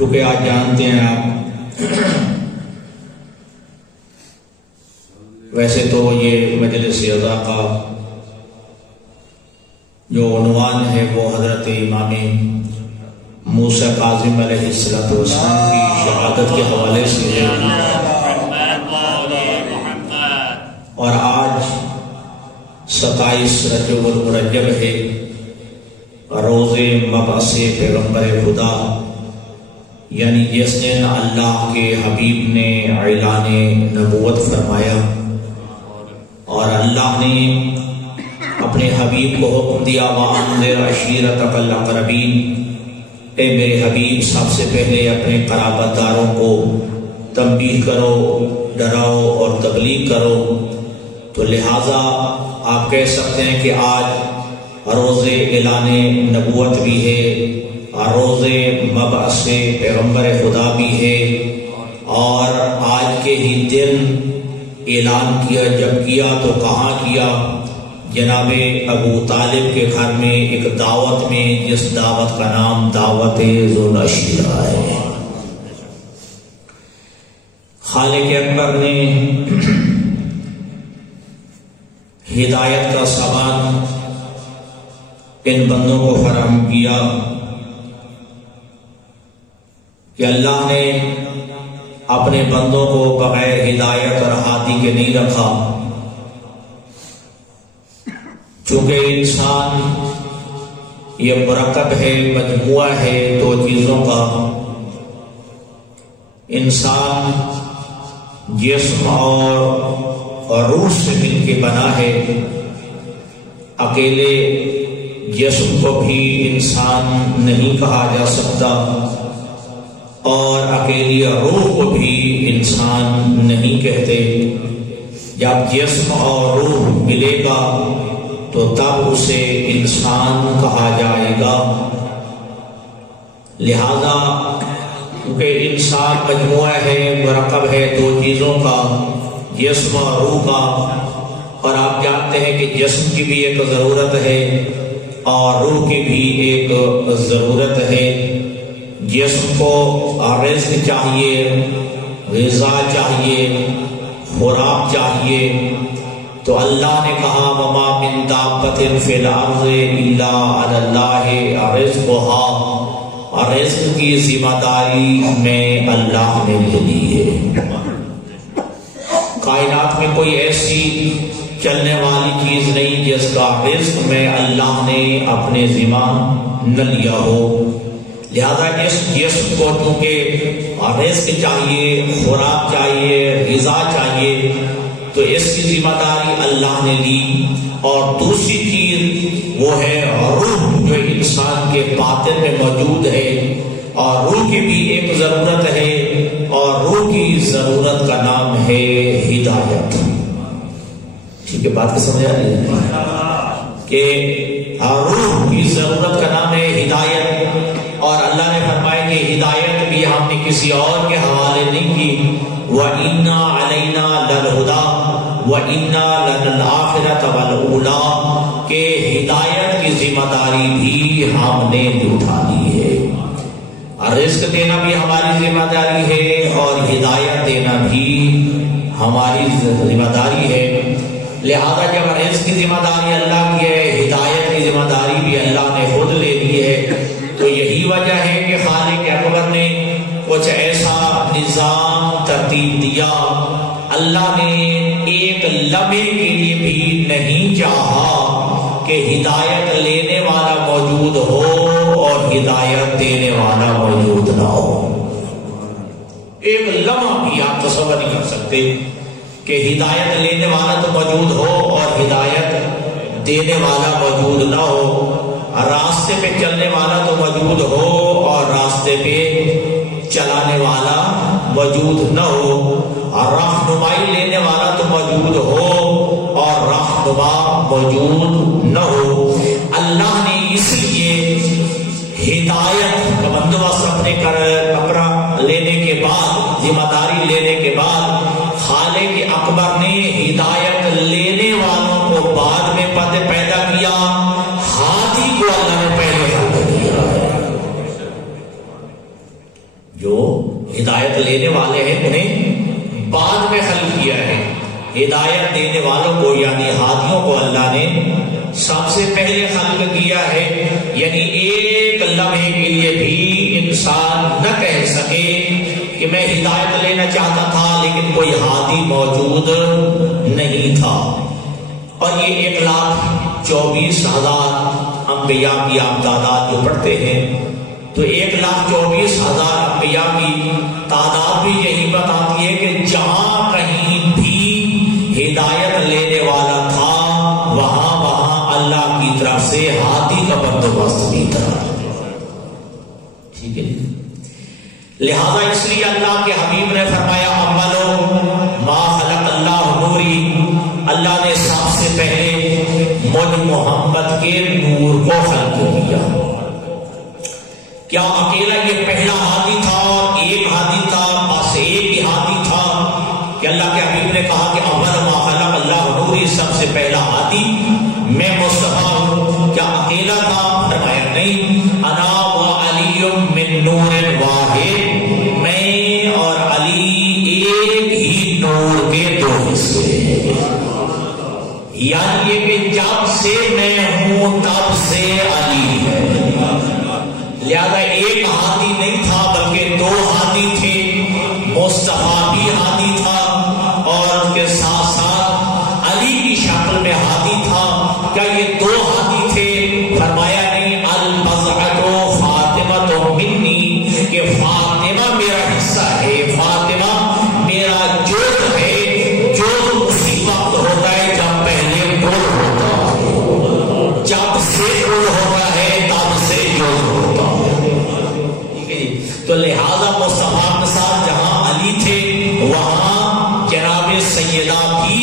چونکہ آج جانتے ہیں آپ ویسے تو یہ مجلس اعزا کا جو عنوان ہے وہ حضرت امام موسیٰ کاظم علیہ السلام کی شہادت کے حوالے سے ہے، اور آج 27 رجب المرجب ہے، روز مبعث پیغمبر خدا، یعنی جس دن اللہ کے حبیب نے اعلان نبوت فرمایا اور اللہ نے اپنے حبیب کو حکم دیا وَأَنذِرْ عَشِيرَتَكَ الْأَقْرَبِينَ، اے میرے حبیب سب سے پہلے اپنے قرابت داروں کو تنبیہ کرو، ڈراؤ اور تبلیغ کرو۔ تو لہٰذا آپ کہہ سکتے ہیں کہ آج روز اعلان نبوت بھی ہے، روز مبعث پیغمبر خدا بھی ہے، اور آج کے ہی دن اعلان کیا، جب کیا تو کہاں کیا؟ جناب ابو طالب کے گھر میں ایک دعوت میں، جس دعوت کا نام دعوت ذوالعشیرہ ہے۔ خالق اکبر نے ہدایت کا سامان ان بندوں کو فراہم کیا کہ اللہ نے اپنے بندوں کو بغیر ہدایت اور ہادی کے نہیں رکھا، چونکہ انسان یہ مرکب ہے، مجموعہ ہے دو چیزوں کا۔ انسان جسم اور روح سے مل کے بنا ہے، اکیلے جسم کو بھی انسان نہیں کہا جا سکتا اور اکیلی روح کو بھی انسان نہیں کہتے۔ جب جسم اور روح ملے گا تو تب اسے انسان کہا جائے گا۔ لہذا کیونکہ انسان مجموعہ ہے، مرکب ہے دو چیزوں کا، جسم اور روح کا، اور آپ جانتے ہیں کہ جسم کی بھی ایک ضرورت ہے اور روح کی بھی ایک ضرورت ہے۔ جسم کو رزق چاہیے، غذا چاہیے، خوراک چاہیے، تو اللہ نے کہا وَمَا مِن دَابَّةٍ فِي الْأَرْضِ إِلَّا عَلَى اللَّهِ رِزْقُهَا، اور رزق کی ذمہ داری میں اللہ نے لے لی ہے۔ کائنات میں کوئی ایسی چلنے والی چیز نہیں جس کا رزق میں اللہ نے اپنے ذمہ نہ لیا ہو۔ لہذا اس جسم کو چونکہ رزق چاہیے، خوراک چاہیے، غذا چاہیے، تو اس کی ذمہ داری اللہ نے لی۔ اور دوسری چیز وہ ہے روح، جو انسان کے باطن میں موجود ہے، اور روح کی بھی ایک ضرورت ہے، اور روح کی ضرورت کا نام ہے ہدایت۔ ٹھیک ہے، بات کو سمجھ آ رہی ہے کہ روح کی ضرورت کا نام ہے ہدایت، اور اللہ نے فرمایا کہ ہدایت بھی ہم نے کسی اور کے حوالے نہیں کی۔ وَإِنَّا عَلَيْنَا لَلْهُدَىٰ وَإِنَّا لَلْآخِرَةَ وَالْأُولَىٰ، کہ ہدایت کی ذمہ داری بھی ہم نے اٹھا لی ہے۔ رزق دینا بھی ہماری ذمہ داری ہے اور ہدایت دینا بھی ہماری ذمہ داری ہے۔ لہذا جب رزق کی ذمہ داری اللہ کی ہے، ہدایت کی ذمہ داری بھی اللہ نے خود لے لی ہے، تو یہی وجہ ہے کہ خالق اکبر نے کچھ ایسا نظام ترتیب دیا۔ اللہ نے ایک لمحے کے لیے بھی نہیں چاہا کہ ہدایت لینے والا موجود ہو اور ہدایت دینے والا موجود نہ ہو۔ ایک لمحہ بھی آپ تصور نہیں کر سکتے کہ ہدایت لینے والا تو موجود ہو اور ہدایت دینے والا موجود نہ ہو، راستے پہ چلنے والا تو موجود ہو اور راستے پہ چلانے والا موجود نہ ہو، رہنمائی لینے والا تو موجود ہو اور رہنما موجود نہ ہو۔ اللہ نے اس لیے ہدایت کا بندوبست اپنا لینے کے بعد، ذمہ داری لینے کے بعد، خالق اکبر نے ہدایت لینے والوں کو بعد میں پیدا کیا، ہادی کو اللہ نے پہلے پیدا کیا۔ لینے والے ہیں انہیں بعد میں خلق کیا ہے. ہدایت دینے والوں کو یعنی ہادیوں کو اللہ نے سب سے پہلے خلق کیا ہے. یعنی ایک لمحے کے لیے بھی انسان نہ کہہ سکے کہ میں ہدایت لینا چاہتا تھا لیکن کوئی ہادی موجود نہیں تھا. اور یہ 1,24,000 انبیاء کی آپ تعداد جو پڑھتے ہیں تو 1,24,000 انبیاء کی تعداد بھی یہی بتاتی ہے کہ جہاں کہیں بھی ہدایت لینے والا تھا وہاں اللہ کی طرف سے ہادی کا بندوبست بھی تھا. ٹھیک ہے. لہذا اس لیے اللہ کے حبیب نے فرمایا عملو ما خلق اللہ نوری، اللہ نے سب سے پہلے مجھ محمد کے نور کو خلق کیا. کیا اکیلا یہ پہلا ہادی تھا اور ایک ہادی تھا، بس ایک ہی ہادی تھا کہ اللہ کے حبیب نے کہا کہ اول ما خلق اللہ نوری، سب سے پہلا ہادی میں مصطفیٰ ہوں؟ کیا اکیلا تھا؟ فرمایا نہیں. انا و علی من نور واحد، میں اور علی ایک ہی نور کے دو حصے ہیں. یعنی یہ کہ جب سے میں ہوں تب سے علی ہے. لہذا ایک ہادی نہیں تھا بلکہ دو ہادی تھے. مصطفیٰ بھی ہادی تھا اور اس کے ساتھ ساتھ علی کی شکل میں ہادی تھا. کیا یہ دو ہادی تھے؟ فرمایا نہیں. البضعۃ فاطمۃ منی، کہ فاطمہ میرا حصہ ہے، فاطمہ میرا جز ہے. جز اسی وقت ہوتا ہے جب پہلے گل ہوتا ہے، جب سے گل ہوتا ہے تب سے جز ہوتا ہے. ٹھیک ہے جی. تو لہذا مصطفیٰ کے ساتھ جہاں علی تھے وہاں جناب سیدہ بھی،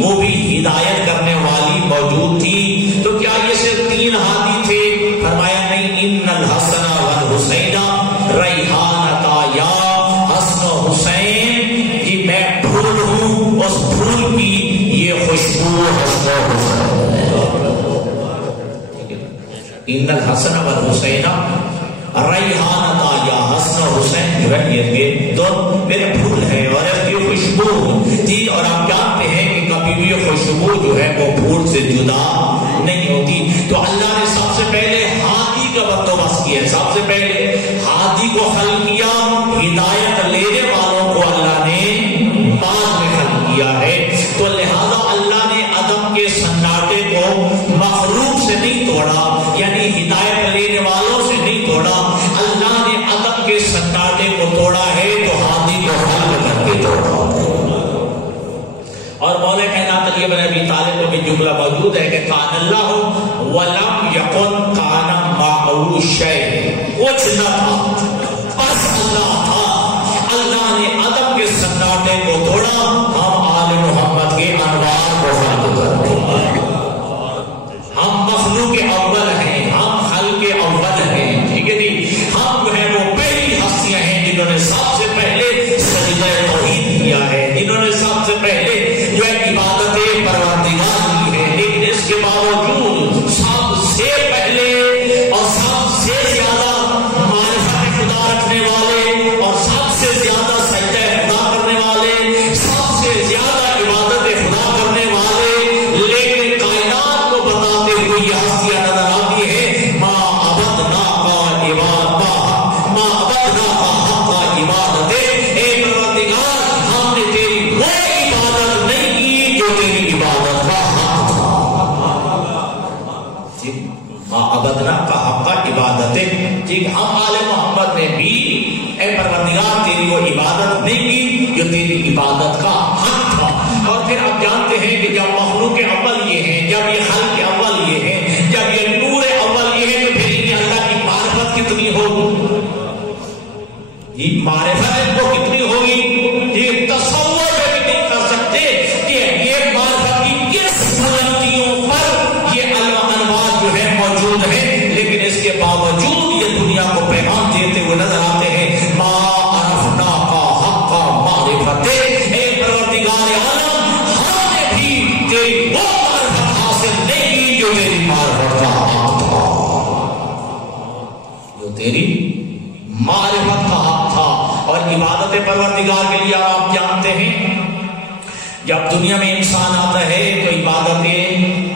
وہ بھی ہدایت کرنے والی موجود تھی. تو کیا یہ صرف 3 ہادی تھے؟ فرمایا نہیں. ان الحسن والحسین ریحانتا، یا حسن و حسین کہ میں پھول ہوں، اس پھول کی یہ خوشبو حسن و حسین ہے. ان الحسن والحسین ریحانتا، یا حسن و حسین جو ہے یہ تو میرے پھول ہے اور اس کی خوشبو تھی. اور آپ جانتے ہیں کہ کبھی بھی خوشبو جو ہے وہ پھول سے جدا نہیں ہوتی. تو اللہ نے سب سے پہلے ہادی کا بندوبست کیا، سب سے پہلے ہادی کو خلق کیا. ہدایت لینے والوں کو اللہ نے بعد میں خلق کیا ہے. تو لہذا اللہ نے عدم کے سناٹے کو مخلوق سے نہیں توڑا، یعنی ہدایت لینے والوں سے نہیں توڑا. اللہ نے عدم کے سناٹے کو توڑا ہے تو ہادی کو خلق کر کے توڑا. اور مولا کائنات علی بن ابی طالب کو بھی جملہ موجود ہے کہ کان اللہ ولم یکن کان معه شیء، کچھ نہ تھا بس اللہ تھا. اللہ نے عدم کے سناٹے کو توڑا. ہم آل محمد کے انوار کو خلق کرتے ہیں. ہم مخلوق اول ہیں، ہم خلق اول ہیں. ٹھیک ہے جی. ہم جو ہے وہ پہلی ہستیاں ہیں جنہوں نے سب سے پہلے سجدہ توحید کیا ہے، جنہوں نے سب سے پہلے جو ہے عبادت پروردگار کی ہے. لیکن اس کے باوجود سب سے پہلے اور سب سے زیادہ معرفت خدا رکھنے والے اور سب سے زیادہ سجدہ خدا کرنے والے، سب سے زیادہ عبادت خدا کرنے والے، لیکن کائنات کو بتاتے ہوئے یہ ہستیاں نظر آتی ہے. ما عبدنا کا عبادت، ما عبدنا کا حق کا عبادت. اے پروردگار، ہم نے تیری وہ عبادت نہیں کی جو تیری عبادت کا حق تھا. ما عبدنا کا حق کا عبادت. ٹھیک، ہم آل محمد نے بھی اے پروردگار تیری وہ عبادت نہیں کی جو تیری عبادت کا حق تھا. اور پھر آپ جانتے ہیں کہ جب مخلوق اول یہ ہیں، جب یہ خلق اول یہ ہیں، جب یہ نور اول یہ ہے، تو پھر یہ اللہ کی معرفت کتنی ہوگی؟ یہ معرفت کو کتنی ہوگی؟ یہ تصور بھی نہیں کر سکتے کہ یہ معرفت کی کس بلندیوں پر یہ انوار جو ہے موجود ہے. لیکن اس کے باوجود یہ دنیا کو پیغام دیتے ہوئے نظر آتے ہیں. ما عرفنا کا حق کا معرفت. اے پروردگار عالم، ہم نے بھی تیری وہ معرفت حاصل نہیں کی جو تیری معرفت کا حق تھا، جو تیری معرفت کا حق تھا. اور عبادت پروردگار کے لیے آپ جانتے ہیں جب دنیا میں انسان آتا ہے تو عبادت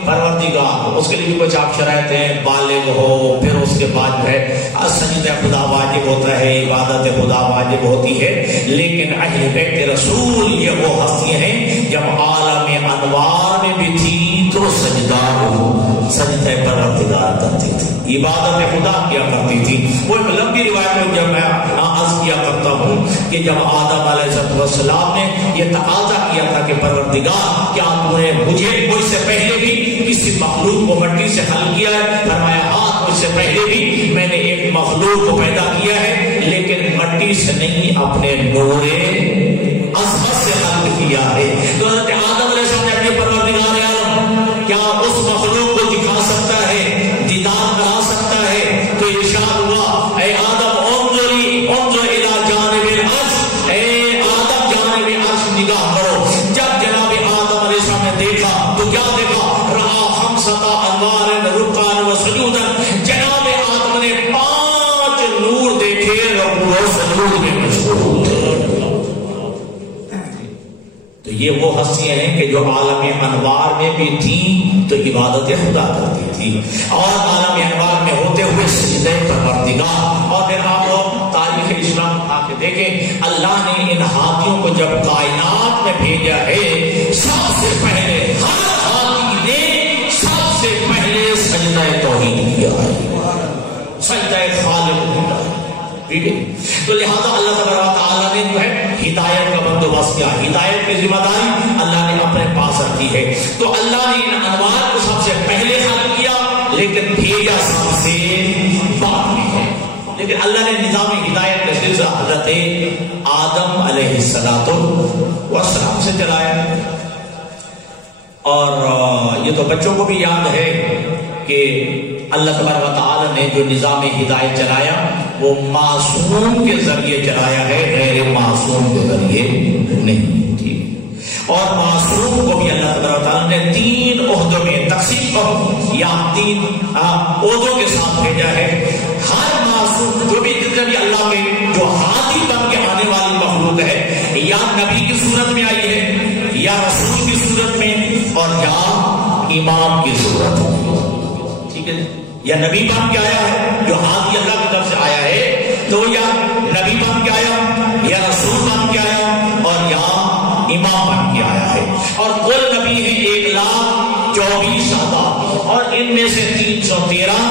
پروردگار اس کے لیے بھی کچھ آپ شرائط ہیں، بالغ ہو، پھر اس کے بعد جو ہے سجدہ خدا واجب ہوتا ہے، عبادت خدا واجب ہوتی ہے. لیکن اہل بیت رسول یہ وہ ہستیاں ہیں جب عالم انوار میں بھی تھی تو سجدہ پروردگار کرتی تھی، عبادت خدا کیا کرتی تھی. وہ ایک لمبی روایت میں جب میں عرض کیا کرتا ہوں کہ جب آدم علیہ السلام نے یہ تقاضا کیا تھا کہ پروردگار کیا تو نے مجھ سے پہلے بھی کسی مخلوق کو مٹی سے حل کیا ہے؟ فرمایا ہاں، مجھ سے پہلے بھی میں نے ایک مخلوق کو پیدا کیا ہے، لیکن مٹی سے نہیں، اپنے نور عظمت سے حل کیا ہے. تو حضرت آدم علیہ السلام نے اپنے پروردگار عالم کیا اس مخلوق کو دکھا سکتا ہے، دیدار کرا سکتا ہے؟ تو ارشاد ہوا اے آدم انظر الی جانب العرش، اے آدم جانب عرش نگاہ کرو. جب جناب آدم علیہ السلام نے دیکھا تو کیا دیکھا؟ رأى خمسة انوار رکعا و سجودا. جناب آدم نے 5 نور دیکھے، رکوع و سجود میں مشغول. تو یہ وہ ہستیاں ہیں کہ جو عالم انوار میں بھی تھیں تو عبادت خدا کرتی تھی، اور عالم انوار میں ہوتے ہوئے سجدہ پروردگار. اور پھر آپ تاریخ اسلام اٹھا کے دیکھیں، اللہ نے ان ہاتھیوں کو جب کائنات میں بھیجا ہے، سب سے پہلے ہر ہاتھی نے سب سے پہلے سجدہ توحید کیا ہے، سجدہ خالق کیا ہے. ٹھیک ہے، تو لہذا اللہ تبارک و تعالیٰ نے جو ہے ہدایت کا بندوبست کیا، ہدایت کی ذمہ داری اللہ نے اپنے پاس رکھی ہے. تو اللہ نے ان انوار کو سب سے پہلے خلق کیا، لیکن بھیجا سب سے بعد میں ہے. لیکن اللہ نے نظام ہدایت کا سلسلہ حضرت آدم علیہ السلام سے چلایا. اور یہ تو بچوں کو بھی یاد ہے کہ اللہ تبارک و تعالی نے جو نظام ہدایت چلایا وہ معصوم کے ذریعے چلایا ہے، غیر معصوم کے ذریعے نہیں. ٹھیک، اور معصوم کو بھی اللہ تبارک و تعالی نے 3 عہدوں میں تقسیم کر یا 3 عہدوں کے ساتھ بھیجا ہے. ہر معصوم جو بھی جتنے بھی اللہ کے جو ہادی بن کے آنے والی مخلوق ہے، یا نبی کی صورت میں آئی ہے، یا رسول کی صورت میں، اور یا امام کی صورت میں. ٹھیک ہے، یا نبی بن کے آیا ہے جو ہادی اللہ کی طرف سے آیا ہے، تو یا نبی بن کے آیا، یا رسول بن کے آیا، اور یا امام بن کے آیا ہے. اور کل نبی ہے 1,24,000، اور ان میں سے 313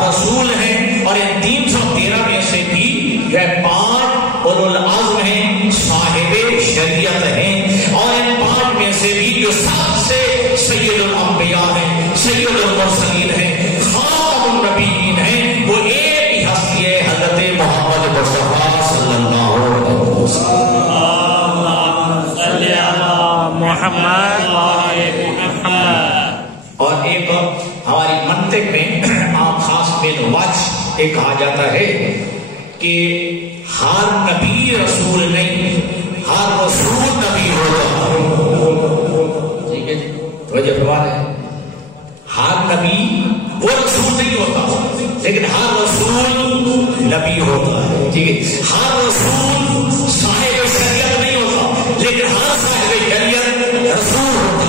رسول ہیں، اور ان 313 میں سے بھی جو ہے 5 اولو العزم ہیں، صاحب شریعت ہیں، اور ان 5 میں سے بھی جو سب سے سید الانبیاء ہیں، سید المرسلین ہیں، خاتم النبیین ہیں، وہ ایک ہی ہستی ہے، حضرت محمد مصطفیٰ صلی اللہ علیہ وسلم. محمد. اور ایک ہماری منطق میں عام خاص بن وجہ ایک کہا جاتا ہے کہ ہر نبی رسول نہیں، ہر رسول نبی ہوتا. ٹھیک ہے، وجہ بات ہے ہر نبی وہ رسول نہیں ہوتا، لیکن ہر رسول نبی ہوتا ہے. ٹھیک ہے، ہر رسول صاحب شریعت نہیں ہوتا، لیکن ہر صاحب شریعت رسول ہوتا ہے.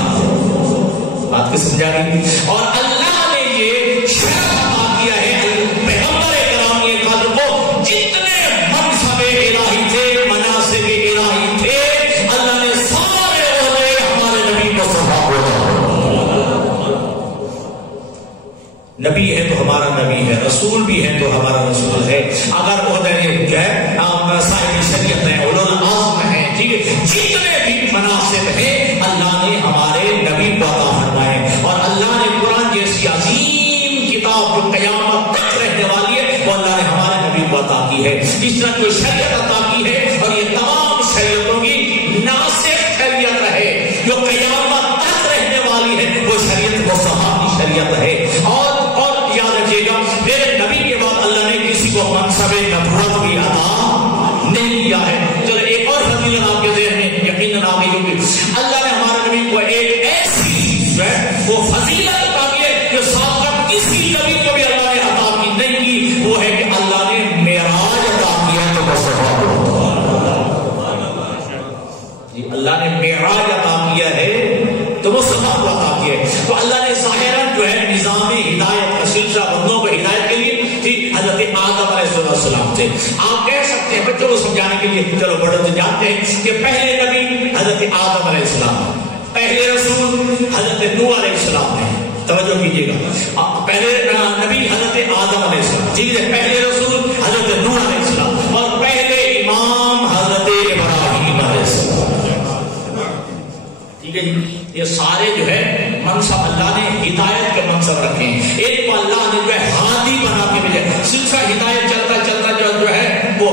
بات کو سمجھا گئی. اور اللہ نے یہ شرط عطا کیا ہے پیغمبر کرام کے قدر کو، جتنے منصب الہی تھے، مناصب الہی تھے، اللہ نے سارے عہدے ہمارے نبی مصطفیٰ کو دیا. نبی ہے تو ہمارا نبی ہے، رسول بھی ہے تو ہمارا رسول ہے. اگر عہدے جو ہے صاحب شریعت ہیں، اولو العزم ہیں، ٹھیک ہے، جتنے بھی مناصب ہیں اللہ نے ہمارے نبی کو عطا فرمائے. اور اللہ نے قرآن جیسی عظیم کتاب جو قیامت تک رہنے والی ہے وہ اللہ نے ہمارے نبی کو عطا کی ہے. اس طرح جو شریعت عطا کی ہے، اور یہ تمام شریعتوں کی ناسخ شریعت ہے جو قیامت تک رہنے والی ہے، وہ شریعت مصطفیٰ کی شریعت ہے. اور یاد رکھیے گا میرے نبی کے بعد اللہ نے کسی کو منصب نبوت بھی عطا نہیں کیا ہے. چلو ایک اور فضیلت آپ کے ذہن میں یقیناً آ گئی ہوگی، اللہ نے ہمارے نبی کو ایک ایسی چیز ہے وہ فضیلت عطا کی ہے جو سابقہ کسی نبی کو بھی اللہ نے عطا کی نہیں کی، وہ ہے کہ اللہ نے معراج عطا کیا تو مصطفیٰ کو. آپ کہہ سکتے ہیں بچوں کو سمجھانے کے لیے، چلو بڑے تو جانتے ہیں کہ پہلے نبی حضرت آدم علیہ السلام، پہلے رسول حضرت نوح علیہ السلام ہے، توجہ کیجیے گا، پہلے نبی حضرت آدم علیہ السلام، ٹھیک ہے، پہلے رسول حضرت نوح علیہ السلام، اور پہلے امام حضرت ابراہیم علیہ السلام، ٹھیک ہے جی۔ یہ سارے جو ہے منصب اللہ نے ہدایت کے منصب رکھے ہیں، ایک کو اللہ نے جو ہے ہادی بنا کے بھیجا، سلسلہ ہدایت چلتا چلتا جو ہے وہ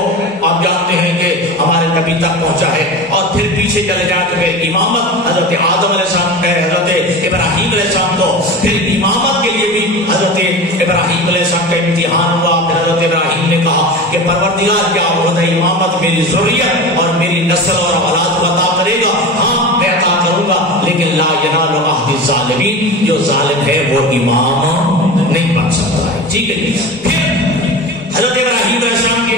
آپ جانتے ہیں کہ ہمارے نبی تک پہنچا ہے، اور پھر پیچھے چلے جائیں تو پھر امامت حضرت آدم علیہ السلام ہے، حضرت ابراہیم علیہ السلام، تو پھر امامت کے لیے بھی حضرت ابراہیم علیہ السلام کا امتحان ہوا، پھر حضرت ابراہیم نے کہا کہ پروردگار کیا عہدہ امامت میری ضروریت اور میری نسل اور اولاد کو عطا کرے گا؟ ہاں میں عطا کروں گا، لیکن لا ینال عہد الظالمین، جو ظالم ہے وہ امام نہیں بن سکتا ہے، ٹھیک ہے جی۔ پھر حضرت ابراہیم علیہ السلام کے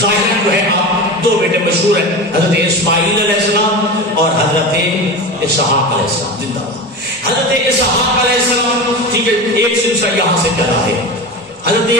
ظاہر جو ہے آپ دو بیٹے مشہور ہیں، حضرت اسماعیل علیہ السلام اور حضرت اسحاق علیہ السلام، زندہ حضرت اسحاق علیہ السلام، ٹھیک ہے، ایک سلسلہ یہاں سے چلا ہے، حضرت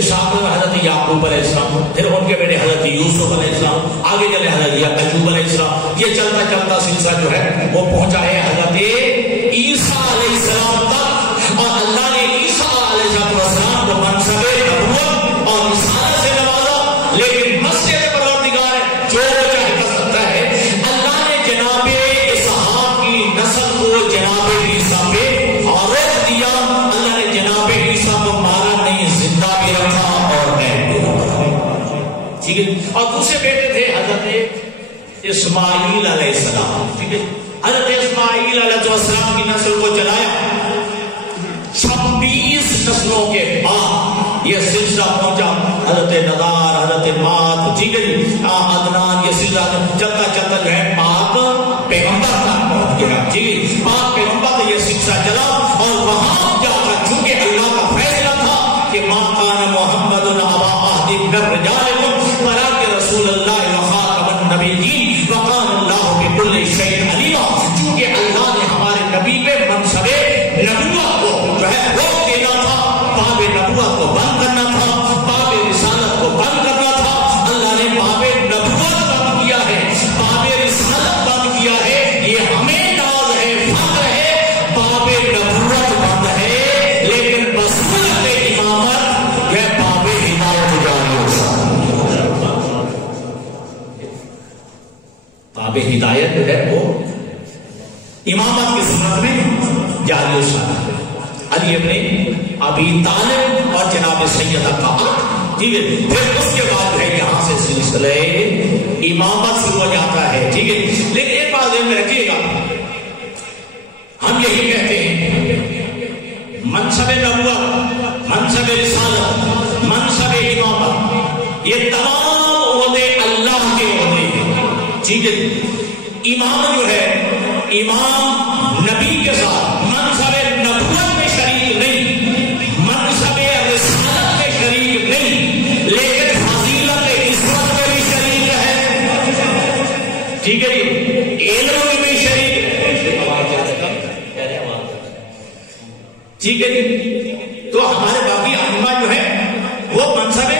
اسحاق حضرت یعقوب علیہ السلام، پھر ان کے بیٹے حضرت یوسف علیہ السلام، آگے چلے حضرت ایوب علیہ السلام، یہ چلتا چلتا سلسلہ جو ہے وہ پہنچا ہے حضرت عیسیٰ علیہ السلام تک، اور اللہ نے عیسیٰ علیہ السلام کو منصب نبوت اور رسالت سے نوازا، لیکن مسجد پروردگار ہے جو چاہے کر سکتا ہے، اللہ نے جناب اسحاق کی نسل کو جناب عیسیٰ پہ روک دیا، اللہ نے جناب عیسیٰ کو مارا نہیں، زندہ بھی رکھا اور قید بھی رکھا، ٹھیک ہے۔ اور دوسرے بیٹے تھے حضرت اسماعیل علیہ السلام، ٹھیک ہے، حضرت اسماعیل علیہ السلام کی نسل کو چلایا، 26 نسلوں کے بعد یہ سلسلہ پہنچا حضرت نادار، حضرت مات، ٹھیک ہے جی، عدنان، یہ سلسلہ چلتا چلتا جو ہے پاک پیغمبر تک پہنچ گیا، ٹھیک ہے، پاک پیغمبر کا یہ سلسلہ چلا، اور وہاں جا کر چونکہ اللہ کا فیصلہ تھا کہ ما کان محمد ابا احد من رجالکم ولکن رسول اللہ وخاتم النبیین وکان اللہ بکل شیء علیم، چونکہ اللہ نے ہمارے نبی پہ منصب نبوت کو جو ہے روک دینا تھا، باب نبوت کو بند کرنا تھا، باب رسالت کو بند کرنا تھا، اللہ نے باب نبوت بند کیا ہے، باب رسالت بند کیا ہے، یہ ہمیں ناز ہے، فخر ہے، باب نبوت بند ہے، لیکن بصورت امامت یہ باب ہدایت جاری ہو سکتا، باب ہدایت جو ہے وہ امامت کی صورت میں جاری ہو سکتا ہے۔ علی ابن ابی طالب اور جناب سیدہ کا، ٹھیک ہے، پھر اس کے بعد ہے یہاں سے سلسلہ امامت شروع ہو جاتا ہے، ٹھیک ہے، لیکن ایک بات ذہن میں رکھیے گا، ہم یہی کہتے ہیں منصب نبوت، منصب رسالت، منصب امامت، یہ تمام عہدے اللہ کے عہدے ہیں، ٹھیک ہے، امام جو ہے امام نبی کے ساتھ منصب نبوت میں شریک نہیں، منصب رسالت میں شریک نہیں، لیکن فضیلت عزت میں بھی شریک ہے، ٹھیک ہے جی، علم میں بھی شریک ہے، ٹھیک ہے جی۔ تو ہمارے باقی ائمہ جو ہے وہ منصب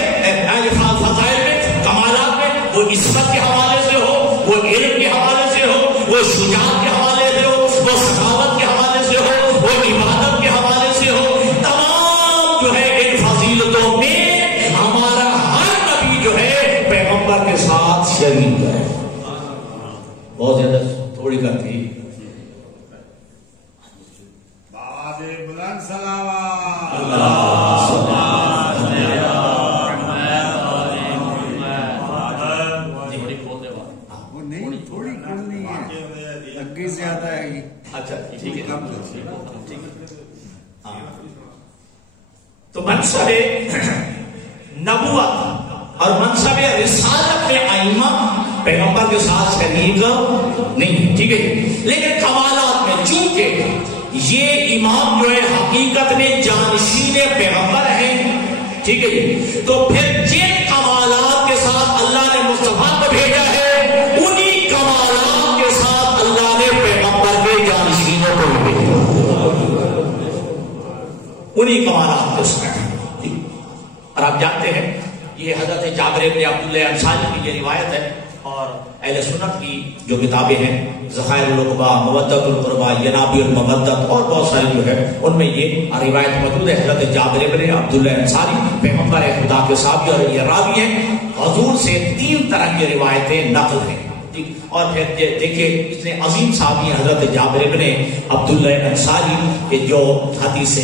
فضائل میں، کمالات میں، وہ عزت کے حوالے سے ہو، وہ علم کے حوالے سے ہو، وہ شجاعت کے حوالے سے ہو، وہ سخاوت کے حوالے سے ہو، وہ عبادت کے حوالے سے ہو، تمام جو ہے ان فضیلتوں میں ہمارا ہر نبی جو ہے پیغمبر کے ساتھ شریک ہے، بہت زیادہ تھوڑی کرتی بلند سلام تھوڑی کرنی ہے، اگے سے آتا ہے یہ، اچھا ٹھیک ہے، تو منصب نبوت اور منصب رسالت میں ائمہ پیغمبر کے ساتھ شریک نہیں، ٹھیک ہے، لیکن کمالات میں چونکہ یہ امام جو ہے حقیقت میں جانشین پیغمبر ہیں، ٹھیک ہے، تو پھر جن کمالات کے ساتھ اللہ نے مصطفیٰ کو بھیجا ہے، انہی کمالات کے ساتھ اللہ نے پیغمبر کے جانشینوں کو بھی بھیجا، انہی کمالات کے ساتھ۔ اور آپ جانتے ہیں یہ حضرت جابر بن عبداللہ انصاری کی یہ روایت ہے، اور اہل سنت کی جو کتابیں ہیں ذخائر العقبہ، مودۃ القربہ، ینابیع المودۃ اور بہت ساری جو ہے ان میں یہ روایت موجود ہے۔ حضرت جابر بن عبداللہ انصاری پیغمبر خدا کے صحابی اور یہ راوی ہیں، حضور سے 3 طرح کی روایتیں نقل ہیں۔ اور پھر دیکھیے اتنے عظیم صحابی حضرت جابر بن عبداللہ انصاری کہ جو حدیث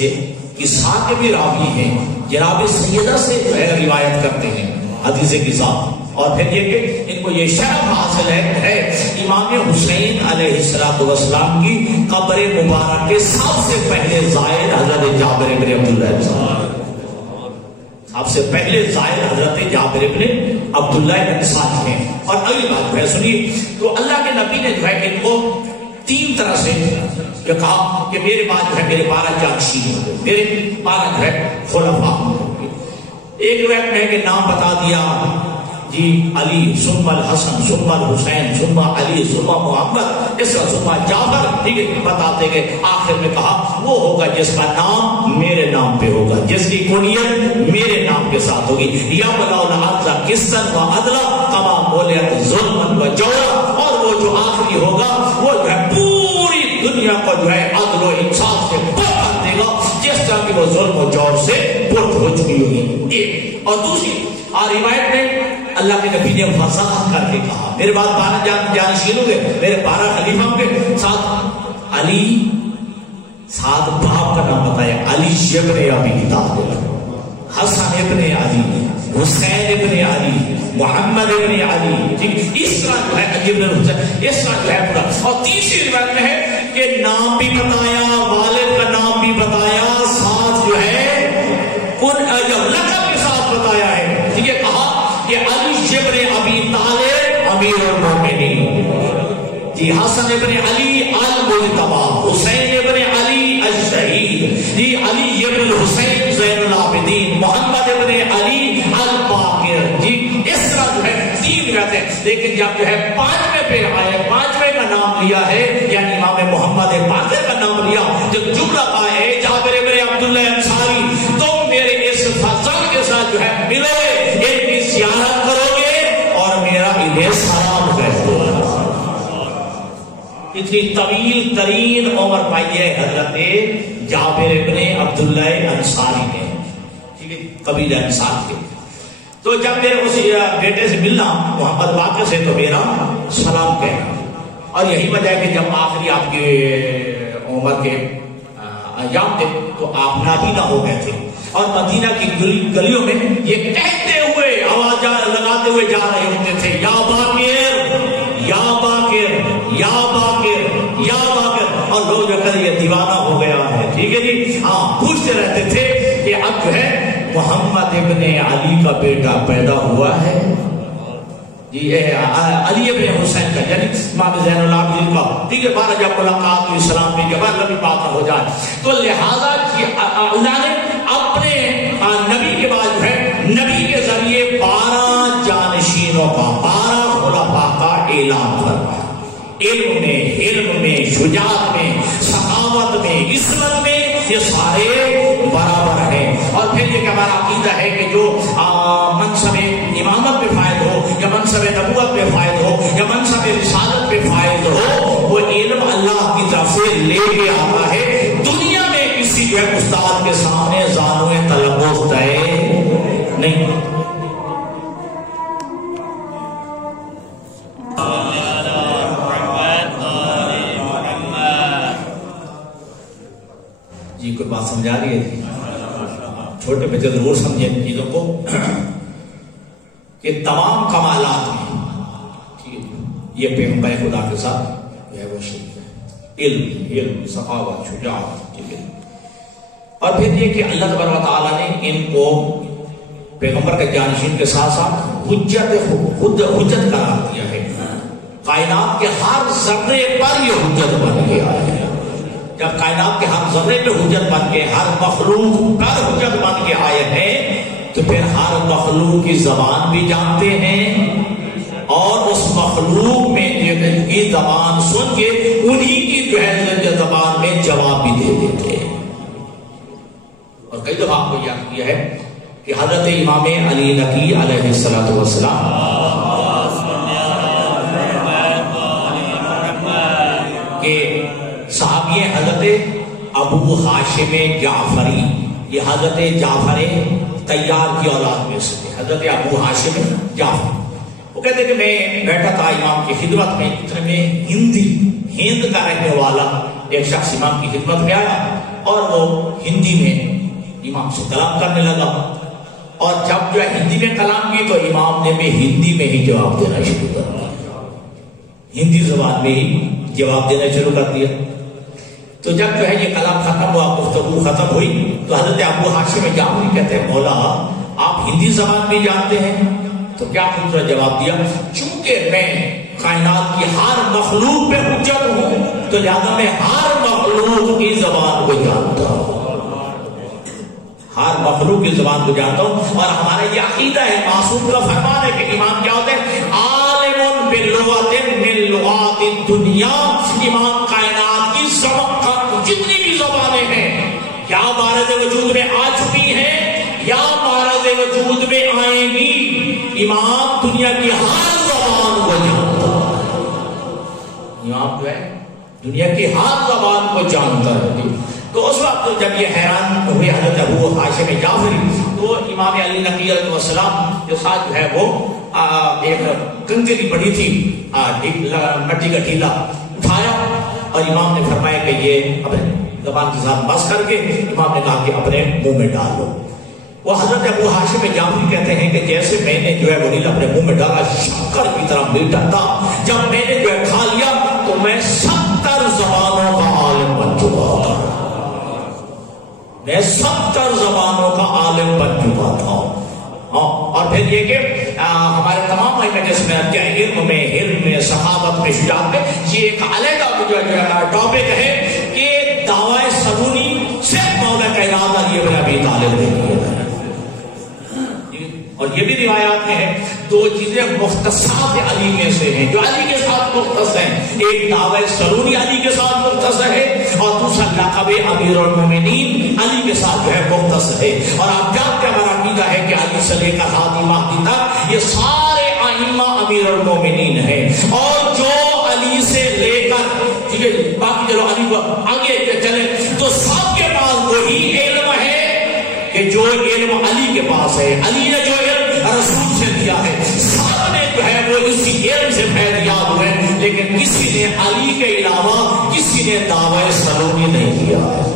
کی ساتھ بھی راوی ہیں، جناب سیدہ سے جو ہے روایت کرتے ہیں حدیث کی ساتھ۔ اور پھر یہ کہ ان کو یہ شرف حاصل ہے امام حسین علیہ السلام کی قبر مبارک کے سب سے پہلے زائر حضرت جابر بن عبداللہ انصاری، سب سے پہلے زائر حضرت جابر بن عبداللہ انصاری ہیں۔ اور اگلی بات ہے سنیے، تو اللہ کے نبی نے جو ہے ان کو 3 طرح سے یہ کہا کہ میرے بعد جو ہے میرے 12 جانشین ہوں گے، میرے 12 جو ہے خلفاء ہوں گے۔ ایک روایت میں کہ نام بتا دیا جی علی ثم الحسن ثم الحسین ثم علی ثم محمد، اس طرح ثم جعفر، ٹھیک ہے، بتاتے گئے۔ آخر میں کہا وہ ہوگا جس کا نام میرے نام پہ ہوگا، جس کی کنیت میرے نام کے ساتھ ہوگی۔ یا بلاؤ عدلا قسطن و عدلا کما مولیت ظلم و جورا، اور وہ جو آخری ہوگا وہ جو ہے پوری دنیا کو جو ہے عدل و انصاف سے پر کر دے گا، جس طرح کہ وہ ظلم و جور سے پر ہو چکی ہوگی۔ ایک اور دوسری روایت میں اللہ کے نبی نے وضاحت کر کے کہا میرے بعد 12 جانشین ہوں گے، میرے 12 خلیفہ ہوں گے، ساتھ علی، ساتھ باپ کا نام بتایا علی ابن ابی طالب، حسن ابن علی، حسین ابن علی، محمد ابن علی، ٹھیک، اس طرح جو ہے علی ابن حسین، اس طرح جو ہے پورا۔ اور تیسری روایت میں ہے کہ نام بھی بتایا، والد کا نام بھی بتایا، ساتھ جو ہے ان لقب کے ساتھ بتایا ہے، ٹھیک ہے، کہا کہ علی ابن ابی طالب امیر المومنین، جی حسن ابن علی المجتبی، حسین ابن علی الشہید، جی علی ابن الحسین زین العابدین، محمد ابن علی الباقر، جی اس طرح جو ہے 3 رہتے ہیں۔ لیکن جب جو ہے 5ویں پہ آئے، 5ویں کا نام لیا ہے یعنی امام محمد باقر کا نام لیا، جب جملہ آئے جابر ابن عبداللہ انصاری، تم میرے اس فضل کے ساتھ جو ہے ملو، ان کی زیارت کرو گے اور میرا انہیں سلام کہو۔ اتنی طویل ترین عمر پائی ہے حضرت جابر ابن عبداللہ انصاری نے، ٹھیک ہے، قبیلہ انصار کے۔ تو جب میرے اس بیٹے سے ملنا محمد باقر سے تو میرا سلام کہنا، اور یہی وجہ ہے کہ جب آخری آپ کے عمر کے ایام تھے تو آپ نابینا ہو گئے تھے، اور مدینہ کی گلیوں میں یہ کہتے ہوئے آواز لگاتے ہوئے جا رہے ہوتے تھے، یا باقر یا باقر یا باقر یا باقر، اور لوگ جو کر یہ دیوانہ ہو گیا ہے، ٹھیک ہے جی، ہاں پوچھتے رہتے تھے کہ اب جو ہے محمد ابن علی کا بیٹا پیدا ہوا ہے، جی علی ابن حسین کا یعنی امام زین العابدین کا، ٹھیک ہے، بارہ جب ملاقات ہوئی سلام بھی کے بعد لمبی بات ہو جائے، تو لہذا اللہ نے اپنے نبی کے بعد جو ہے نبی کے ذریعے 12 جانشینوں کا، 12 خلفاء کا اعلان کروایا، علم میں، حلم میں، شجاعت میں، سخاوت میں، عصمت میں، یہ سارے برابر ہیں۔ اور پھر یہ کہ ہمارا عقیدہ ہے کہ جو منصب امامت پہ فائد ہو یا منصب نبوت پہ فائد ہو یا منصب رسالت پہ فائد ہو، وہ علم اللہ کی طرف سے لے کے آتا ہے، دنیا میں کسی جو ہے استاد کے سامنے زانوے تلفظ دے نہیں۔ جی کوئی بات سمجھا رہی ہے؟ چھوٹے بچے ضرور سمجھیں ان چیزوں کو کہ تمام کمالات میں ٹھیک ہے یہ پیغمبر خدا کے ساتھ جو ہے وہ شریک ہے، علم، سخاوت، شجاعت، ٹھیک ہے۔ اور پھر یہ کہ اللہ تبارک و تعالیٰ نے ان کو پیغمبر کے جانشین کے ساتھ ساتھ حجت قرار دیا ہے، کائنات کے ہر ذرے پر یہ حجت بن گیا ہے۔ جب کائنات کے ہر ذرے پہ حجت بن کے، ہر مخلوق پر حجت بن کے آئے ہیں، تو پھر ہر مخلوق کی زبان بھی جانتے ہیں، اور اس مخلوق میں کی زبان سن کے انہی کی جو ہے زبان میں جواب بھی دے دیتے ہیں۔ اور کئی دفعہ آپ کو یاد کیا ہے کہ حضرت امام علی نقی علیہ السلام کہ صحابی حضرت ابو ہاشم جعفری، یہ حضرت جعفر طیار کی اولاد میں سے تھے، حضرت ابو ہاشم جعفر۔ وہ کہتے کہ میں بیٹھا تھا امام کی خدمت میں، اتنے میں ہند کا رہنے والا ایک شخص امام کی خدمت میں آیا اور وہ ہندی میں امام سے کلام کرنے لگا، اور جب جو ہے ہندی میں کلام کی تو امام نے بھی ہندی میں ہی جواب دینا شروع کر دیا، ہندی زبان میں ہی جواب دینا شروع کر دیا۔ تو جب جو ہے یہ کلام ختم ہوا، گفتگو ختم ہوئی، تو حضرت ابو ہاشم جعفری کہتے ہیں مولا آپ ہندی زبان میں جانتے ہیں؟ تو کیا خوبصورت جواب دیا، چونکہ میں کائنات کی ہر مخلوق پہ حجت ہوں تو لہذا میں ہر مخلوق کی زبان کو جانتا ہوں، ہر مخلوق کی زبان کو جانتا ہوں۔ اور ہمارا یہ عقیدہ ہے، معصوم کا فرمان ہے کہ امام کیا ہوتے ہیں، عالم باللغات من لغات الدنیا، امام کائنات کی جتنی بھی زبانیں ہیں یا مارد وجود میں آ چکی ہیں یا مارد وجود میں آئیں گی، امام دنیا کی ہر زبان کو جانتا ہے، امام جو ہے دنیا کی ہر زبان کو جانتا ہے۔ تو اس وقت جب یہ حیران ہوئے حضرت ابو ہاشم جعفری، تو امام علی نقی علیہ السلام کے ساتھ جو ہے وہ ایک کنکری پڑی تھی، مٹی کا ٹھیلا اٹھایا اور امام نے فرمایا کہ یہ اپنے زبان کے ساتھ بس کر کے امام نے کہا کہ اپنے منہ میں ڈال لو۔ وہ حضرت ابو ہاشم جعفری کہتے ہیں کہ جیسے میں نے جو ہے وہ نیل اپنے منہ میں ڈالا، شکر کی طرح میٹھا تھا، جب میں نے جو ہے کھا لیا تو میں 70 زبانوں کا عالم بن چکا تھا، میں 70 زبانوں کا عالم بن چکا تھا۔ اور پھر یہ کہ ہمارے تمام ائمہ جیسے میں کیا علم میں، علم میں، صحابت میں، شجاعت میں، یہ ایک علیحدہ جو ٹاپک ہے کہ دعوی سبونی صرف مولا کائنات علی بن ابی طالب نے کیا ہے۔ اور یہ بھی روایات میں ہے، دو چیزیں مختصات علی میں سے ہیں جو علی کے ساتھ مختص ہیں، ایک دعوی سرونی علی کے ساتھ مختص ہے اور دوسرا لقب امیر المومنین علی کے ساتھ جو ہے مختص ہے۔ اور آپ جانتے ہیں ہمارا عقیدہ ہے کہ علی سے لے کر ہادی مہدی تک یہ سارے ائمہ امیر المومنین ہیں، اور جو علی سے لے کر ٹھیک ہے باقی چلو علی کو آگے چلے تو سب کے پاس وہی علم ہے کہ جو علم علی کے پاس ہے، علی نے جو علم رسول سے دیا ہے، سب نے جو ہے وہ اسی علم سے فیض یاب ہوئے، لیکن کسی نے علی کے علاوہ کسی نے دعوی سلومی نہیں کیا ہے۔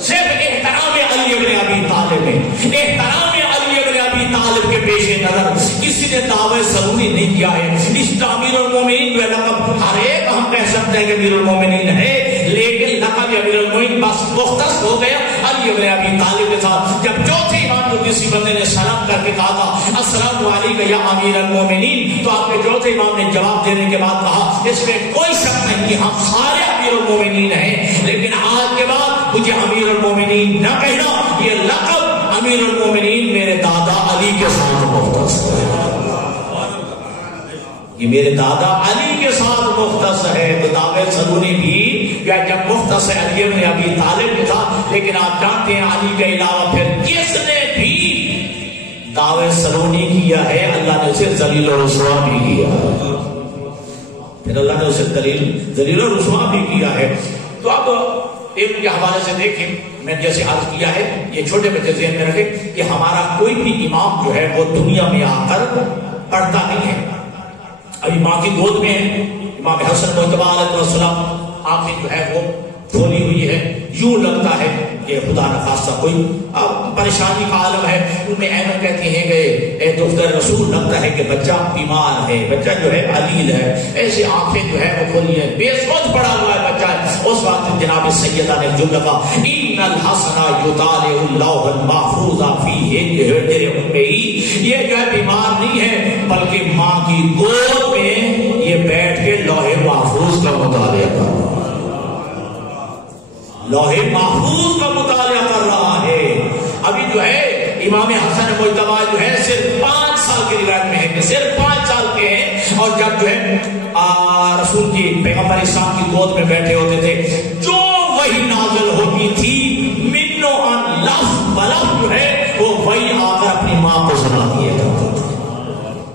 صرف احترام علی ابن ابی طالب میں، احترام علی ابن ابی طالب کے پیش نظر کسی نے دعوی سلومی نہیں کیا ہے۔ اس امیر المومنین جو ہے لقب ہر ایک ہم کہہ سکتے ہیں کہ امیر المومنین ہے، لیکن لقب امیر المومنین بس مختص ہو گیا علی ابن ابی طالب کے ساتھ۔ جب چوتھے امام کو کسی بندے نے سلام کر کے کہا تھا السلام علیکم یا امیر المومنین، تو آپ کے چوتھے امام نے جواب دینے کے بعد کہا اس میں کوئی شک نہیں کہ ہم سارے امیر المومنین ہیں، لیکن آج کے بعد مجھے امیر المومنین نہ کہنا، یہ لقب امیر المومنین میرے دادا علی کے ساتھ مختص ہے، یہ میرے دادا علی کے ساتھ مختص ہے۔ تو دعوی سلونی بھی یا جب مختص علی ابن ابی طالب بھی تھا، لیکن آپ جانتے ہیں علی کے علاوہ پھر کس نے بھی دعوی سلونی کیا ہے؟ اللہ نے اسے ذلیل و رسوا بھی کیا ہے، پھر اللہ نے اسے ذلیل و رسوا بھی کیا ہے۔ تو اب علم کے حوالے سے دیکھیں، میں جیسے عرض کیا ہے یہ چھوٹے بچے ذہن میں رکھیں کہ ہمارا کوئی بھی امام جو ہے وہ دنیا میں آ کر پڑھتا نہیں ہے، ابھی ماں کی گود میں ہے۔ امام حسن مجتبی علیہ السلام آنکھیں جو ہے وہ کھولی ہوئی ہے، یوں لگتا ہے کہ خدا نخواستہ کوئی پریشانی کا عالم ہے۔ ان میں احمد کہتی ہیں کہ اے دختر رسول لگتا ہے کہ بچہ بیمار ہے، بچہ جو ہے علیل ہے، ایسے آنکھیں جو ہے وہ کھولی ہیں، بے سوچ پڑا ہوا ہے بچہ۔ اس وقت جناب سیدہ نے جملہ کہا ان الحسنہ یطالع اللوح المحفوظ فی حجر امہ، یہ جو ہے بیمار نہیں ہے بلکہ ماں کی گود میں یہ بیٹھ کے لوح محفوظ کا مطالعہ کر رہا ہے، لوح محفوظ کا مطالعہ کر رہا ہے۔ ابھی جو ہے امام حسن مجتبی جو ہے صرف 5 سال کی روایت میں ہے کہ صرف 5 سال کے ہیں، اور جب جو ہے رسول کی پیغمبر اسلام کی گود میں بیٹھے ہوتے تھے، جو وہی نازل ہوتی تھی منو ان لفظ بلفظ جو ہے وہ وہی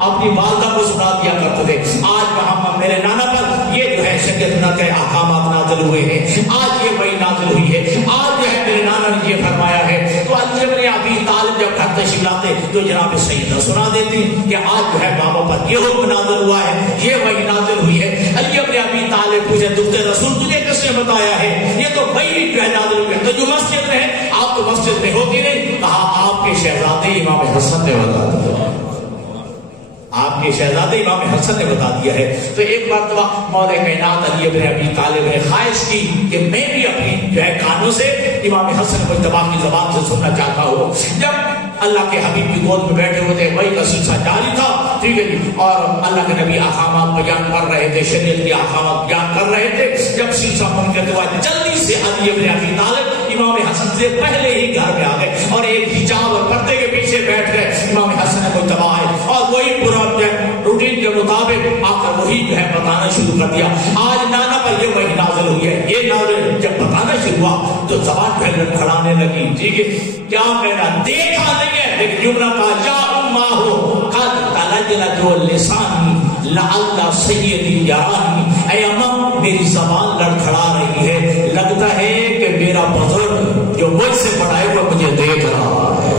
اپنی والدہ کو سنا دیا کرتے تھے. آج وہاں میرے نانا پر یہ جو ہے شریعت کے احکامات نازل ہوئے ہیں, آج یہ وحی نازل ہوئی ہے, آج جو ہے میرے نانا نے یہ فرمایا ہے. تو علی بن ابی طالب جب گھر تشریف لاتے تو جناب سیدہ سنا دیتی کہ آج جو ہے بابا پر یہ حکم نازل ہوا ہے, یہ وحی نازل ہوئی ہے. علی بن ابی طالب پوچھے دختر رسول تجھے کس نے بتایا ہے, یہ تو وحی جو ہے نازل ہوئی ہے, تو جو مسجد میں ہے آپ تو مسجد میں ہوتی نہیں. کہا آپ کے شہزادے امام حسن نے بتا دیا, آپ کے شہزادے امام حسن نے بتا دیا ہے. تو ایک مرتبہ مولا کائنات علی بن ابی طالب نے خواہش کی کہ میں بھی اپنی جو ہے کانوں سے امام حسن مجتبی کی زبان سے سننا چاہتا ہوں. جب اللہ کے حبیب کی گود میں بیٹھے ہوئے تھے, وہی کا سلسلہ جاری تھا, ٹھیک ہے جی, اور اللہ کے نبی احکامات بیان کر رہے تھے, شریعت کے احکامات بیان کر رہے تھے. جب سلسلہ منقطع ہوا, جلدی سے علی بن ابی طالب امام حسن سے پہلے ہی گھر میں آ گئے اور ایک حجاب اور پردے کے پیچھے بیٹھ گئے. امام حسن مجتبی آئے اور وہی پورا روٹین کے مطابق آ کر وہی جو ہے بتانا شروع کر دیا. آج نانا پر یہ وحی نازل ہوئی ہے. یہ نازل جب بتانا شروع ہوا تو زبان پہ لڑکھڑانے لگی, ٹھیک ہے, کیا میں نے دیکھا نہیں ہے, لیکن جملہ کہا یا اماں ہو قد تلجل جو لسانی لعل سیدی یرانی. اے اماں میری زبان لڑکھڑا رہی ہے, لگتا ہے کہ میرا بزرگ جو مجھ سے بڑا ہے وہ مجھے دیکھ رہا ہے,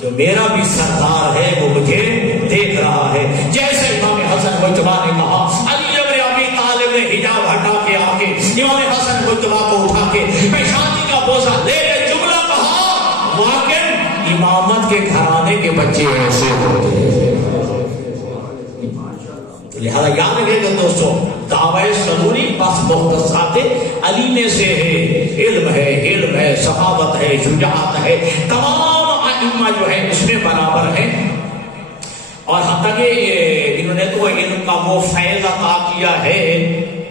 جو میرا بھی سردار ہے وہ مجھے دیکھ رہا ہے. جیسے امام حسن مجتبی نے کہا, علی بن ابی طالب نے حجاب ہٹا کے آ کے امام حسن مجتبی کو اٹھا کے پیشانی کا بوسہ لے کے جملہ کہا, واقعی امامت کے گھرانے کے بچے ایسے ہوتے ہیں. لہذا یاد رکھے گا دوستو, دعوی ضروری بس مختصرات علی نے سے ہے, علم ہے, صحابت ہے, شجاعت ہے, تمام ائمہ جو ہے اس میں برابر ہیں. اور حتیٰ کہ انہوں نے تو علم کا وہ فیض عطا کیا ہے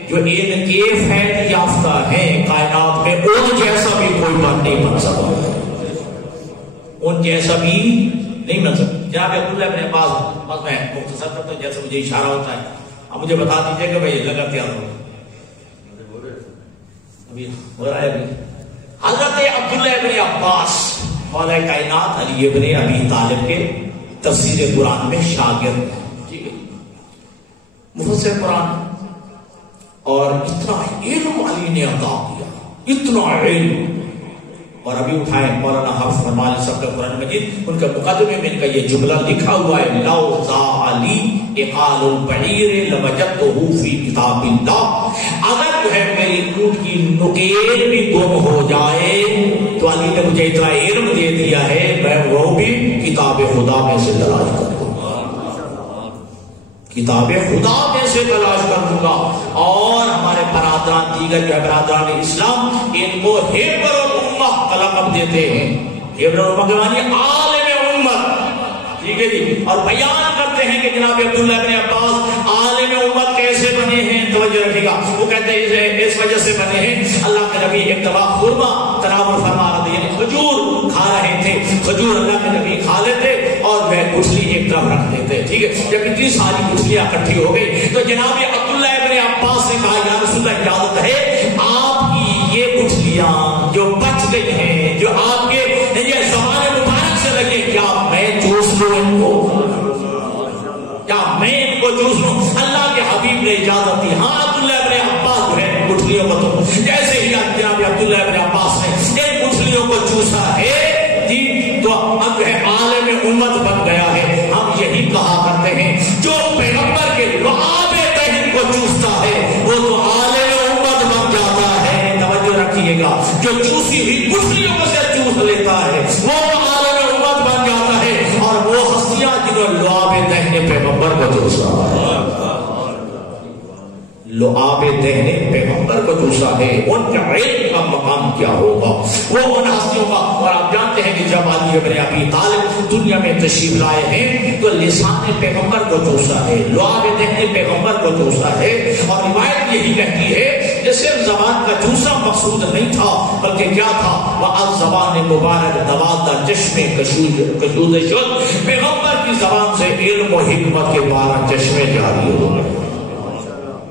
جو علم کے فیض یافتہ ہیں کائنات میں, ان جیسا بھی کوئی بات نہیں بن سکتا, ان جیسا بھی نہیں بن سکتا. جناب عبداللہ ابن عباس, بس میں مختصر کرتا ہوں جیسے مجھے اشارہ ہوتا ہے, اب مجھے بتا دیجیے کہ بھائی لگا تیار ہو ابھی ہو رہا ہے. ابھی حضرت عبداللہ ابن عباس مولا کائنات علی ابن ابی طالب کے تفسیر قرآن میں شاگرد ہیں, ٹھیک ہے, مفسر قرآن, اور اتنا علم علی نے عطا کیا, اتنا علم. اور ابھی اٹھائے مولانا حافظ فرمانے صاحب کا قرآن مجید, ان کے مقدمے میں ان کا یہ جملہ لکھا ہوا ہے, لو ذا علی اقال البعیر لوجدتہ فی کتاب اللہ. اگر جو ہے میری اونٹ کی نکیل بھی گم ہو جائے تو علی نے مجھے اتنا علم دے دیا ہے, میں وہ بھی کتاب خدا میں سے تلاش کر دوں گا, کتاب خدا میں سے تلاش کر دوں گا. اور ہمارے برادران دیگر جو ہے برادران اسلام, ان کو حبر الامہ کا لقب دیتے ہیں. حبر الامہ کے معنی عالم امت, ٹھیک ہے جی, اور بیان کرتے ہیں کہ جناب عبداللہ ابن عباس عالم امت کیسے بنے ہیں. توجہ رکھیے گا, وہ کہتے ہیں اس وجہ سے بنے ہیں, اللہ کے نبی ایک دفعہ خرما تناول فرما رہے تھے, یعنی کھجور کھا رہے تھے, کھجور اللہ کے نبی کھا لیتے اور وہ گٹھلی ایک طرف رکھ دیتے, ٹھیک ہے. جب اتنی ساری گٹھلیاں اکٹھی ہو گئی تو جناب عبداللہ ابن عباس نے کہا, یا رسول اللہ اجازت ہے آپ کی یہ گٹھلیاں جو بچ گئی ہیں, جو آپ کے یہ زمان مبارک سے لگے, کیا میں چوس لوں ان کو, کیا میں ان کو چوس لوں. اللہ کے حبیب نے اجازت دی. ہاں عبداللہ ابن عباس جو ہے گٹھلیوں کو, تو جیسے ہی جناب عبداللہ ابن عباس نے ان گٹھلیوں کو چوسا ہے جی, تو اب جو ہے عالم امت بن گیا ہے. ہم یہی کہا کرتے ہیں, جو پیغمبر کے لعاب دہن کو چوستا ہے وہ تو عالم امت بن جاتا ہے. توجہ رکھیے گا, جو چوسی ہوئی گٹھلیوں کو سے چوس لیتا ہے وہ عالم امت بن جاتا ہے. اور وہ ہستیاں جنہوں نے لعاب دہن پیغمبر کو چوسا ہے, لعاب دہنے پیغمبر کو چوسا ہے, ان کا علم کا مقام کیا ہوگا وہ ان ہستیوں کا. اور آپ جانتے ہیں کہ جب علی ابن ابی طالب دنیا میں تشریف لائے ہیں تو لسان پیغمبر کو چوسا ہے, لعاب دہنے پیغمبر کو چوسا ہے. اور روایت یہی کہتی ہے کہ صرف زبان کا چوسا مقصود نہیں تھا, بلکہ کیا تھا, وَأَذْ زبان مبارک دوادہ چشمے کشود شد. پیغمبر کی زبان سے علم و حکمت کے 12 چشمے جاری ہو گئے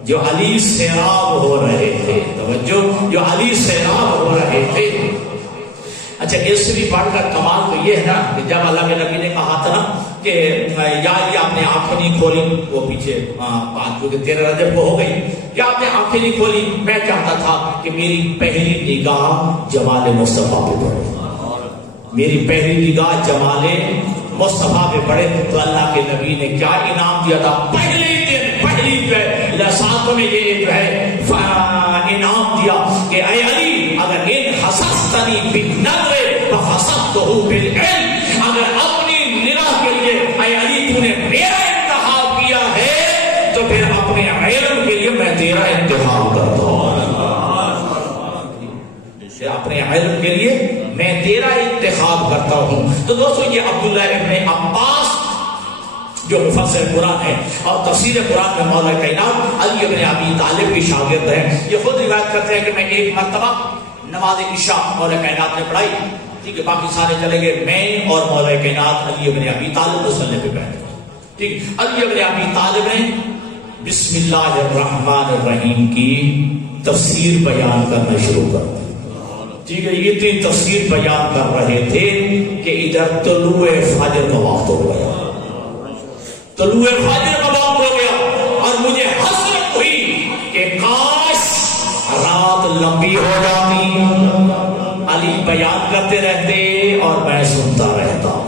جو علی سیراب ہو رہے تھے. توجہ, جو علی سیراب ہو رہے تھے. اچھا اس سے بھی بڑھ کر کمال تو یہ ہے نا کہ جب اللہ کے نبی نے کہا تھا نا کہ یا یہ آپ نے آنکھیں نہیں کھولی، وہ پیچھے بات کیونکہ 13 رجب کو ہو گئی، کیا آپ نے آنکھیں نہیں کھولی؟ میں چاہتا تھا کہ میری پہلی نگاہ جمال مصطفیٰ پہ پڑے، میری پہلی نگاہ جمال مصطفیٰ پہ پڑے۔ تو اللہ کے نبی نے کیا انعام دیا تھا؟ پہلی دن پہلی جو ہے لساتوں میں یہ جو ہے انعام دیا کہ اے علی اگر ان حسستنی بالنظر فحسستہ بالعلم، اگر اپنی نگاہ کے لیے اے علی تو نے میرا انتخاب کیا ہے تو پھر اپنے علم کے لیے میں تیرا انتخاب کرتا ہوں، اپنے علم کے لیے میں تیرا انتخاب کرتا ہوں۔ تو دوستو یہ عبداللہ ابن عباس جو مفسر قرآن ہے اور تفسیر قرآن میں مولا کائنات علی ابن ابی طالب کی شاگرد ہیں، یہ خود روایت کرتے ہیں کہ میں ایک مرتبہ نماز عشاء مولا کائنات نے پڑھائی، ٹھیک ہے، باقی سارے چلے گئے، میں اور مولا کائنات علی ابن ابی طالب مصلی پہ بیٹھے، ٹھیک، علی ابن ابی طالب نے بسم اللہ الرحمن الرحیم کی تفسیر بیان کرنا شروع کر دی، ٹھیک ہے، یہ اتنی تفسیر بیان کر رہے تھے کہ ادھر طلوع فجر کا وقت ہو گیا، طلوع فجر کا وقت ہو گیا، اور مجھے حسرت ہوئی کہ کاش رات لمبی ہو جاتی، علی بیان کرتے رہتے اور میں سنتا رہتا،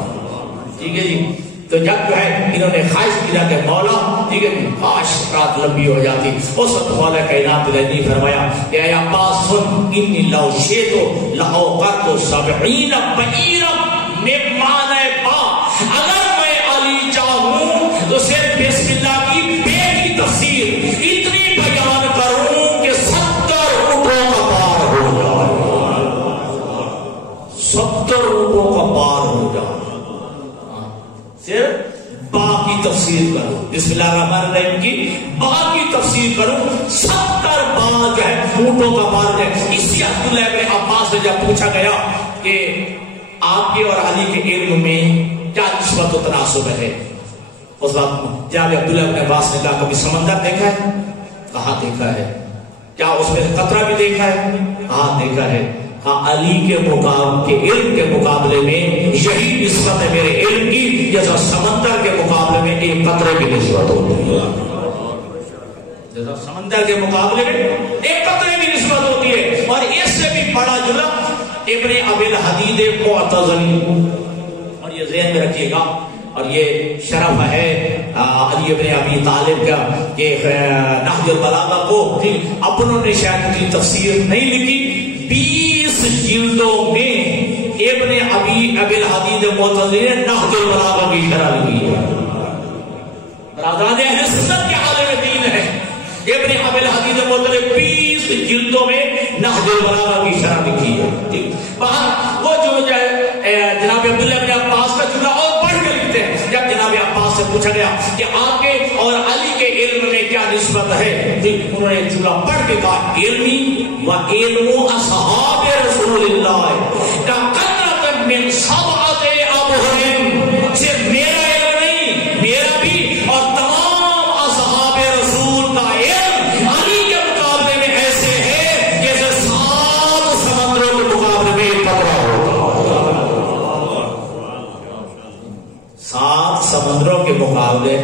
ٹھیک ہے جی۔ تو جب جو ہے انہوں نے خواہش کیا کہ مولا ٹھیک ہے کاش رات لمبی ہو جاتی، اس وقت مولا کائنات نے فرمایا کہ اے عباس سن، انی لو شئت لاوقرت 70 بعیرا مما با، اگر میں علی چاہوں تو صرف بسم اللہ کی پہلی تفسیر اتنی بیان کروں کہ 70 اونٹوں کا پار ہو جائے، 70 اونٹوں کا پار ہو جائے، صرف با کی تفسیر کروں، بسم اللہ الرحمن الرحیم کی با کی تفسیر کروں، 70 با جو ہے اونٹوں کا پار ہے۔ اسی عبداللہ ابن عباس سے جب پوچھا گیا کہ آپ کے اور علی کے علم میں کیا نسبت و تناسب ہے، اس وقت جناب عبداللہ ابن عباس نے کہا کبھی سمندر دیکھا ہے؟ کہاں دیکھا ہے؟ کیا اس میں قطرہ بھی دیکھا ہے؟ کہاں دیکھا ہے؟ کہا علی کے علم کے مقابلے میں یہی نسبت ہے میرے علم کی جیسا سمندر کے مقابلے میں ایک قطرے کی نسبت ہوتی ہے، جیسا سمندر کے مقابلے میں ایک قطرے کی نسبت ہوتی ہے۔ اور اس سے بھی بڑا جرم ابن ابی الحدید معتزلی، اور یہ ذہن میں رکھیے گا، اور یہ شرف ہے علی ابن ابی طالب کا کہ نہج البلاغہ کو اپنوں نے شاید کی تفسیر نہیں لکھی، 20 جلدوں میں ابن ابی الحدید معتزلی نے نہج البلاغہ کی شرح لکھی ہے، برادران اہل سنت کے عالم دین ہے، ابن ابی الحدید معتزلی 20 جلدوں میں نہج البلاغہ کی شرح لکھی ہے، وہ جو جناب عبداللہ بن عباس کا جملہ اور پڑھ کے لکھتے ہیں، جب جناب عباس سے پوچھا گیا کہ آپ کے اور علی کے علم میں کیا نسبت ہے، انہوں نے جملہ پڑھ کے کہا علمی و علم اصحاب رسول اللہ کقطرۃ من سبعۃ ابحر، صرف میرا علم نہیں، میرا بھی اور تمام اصحاب رسول کا علم علی کے مقابلے میں ایسے ہے جیسے 7 سمندروں کے مقابلے میں ایک قطرہ ہوتا، 7 سمندروں کے مقابلے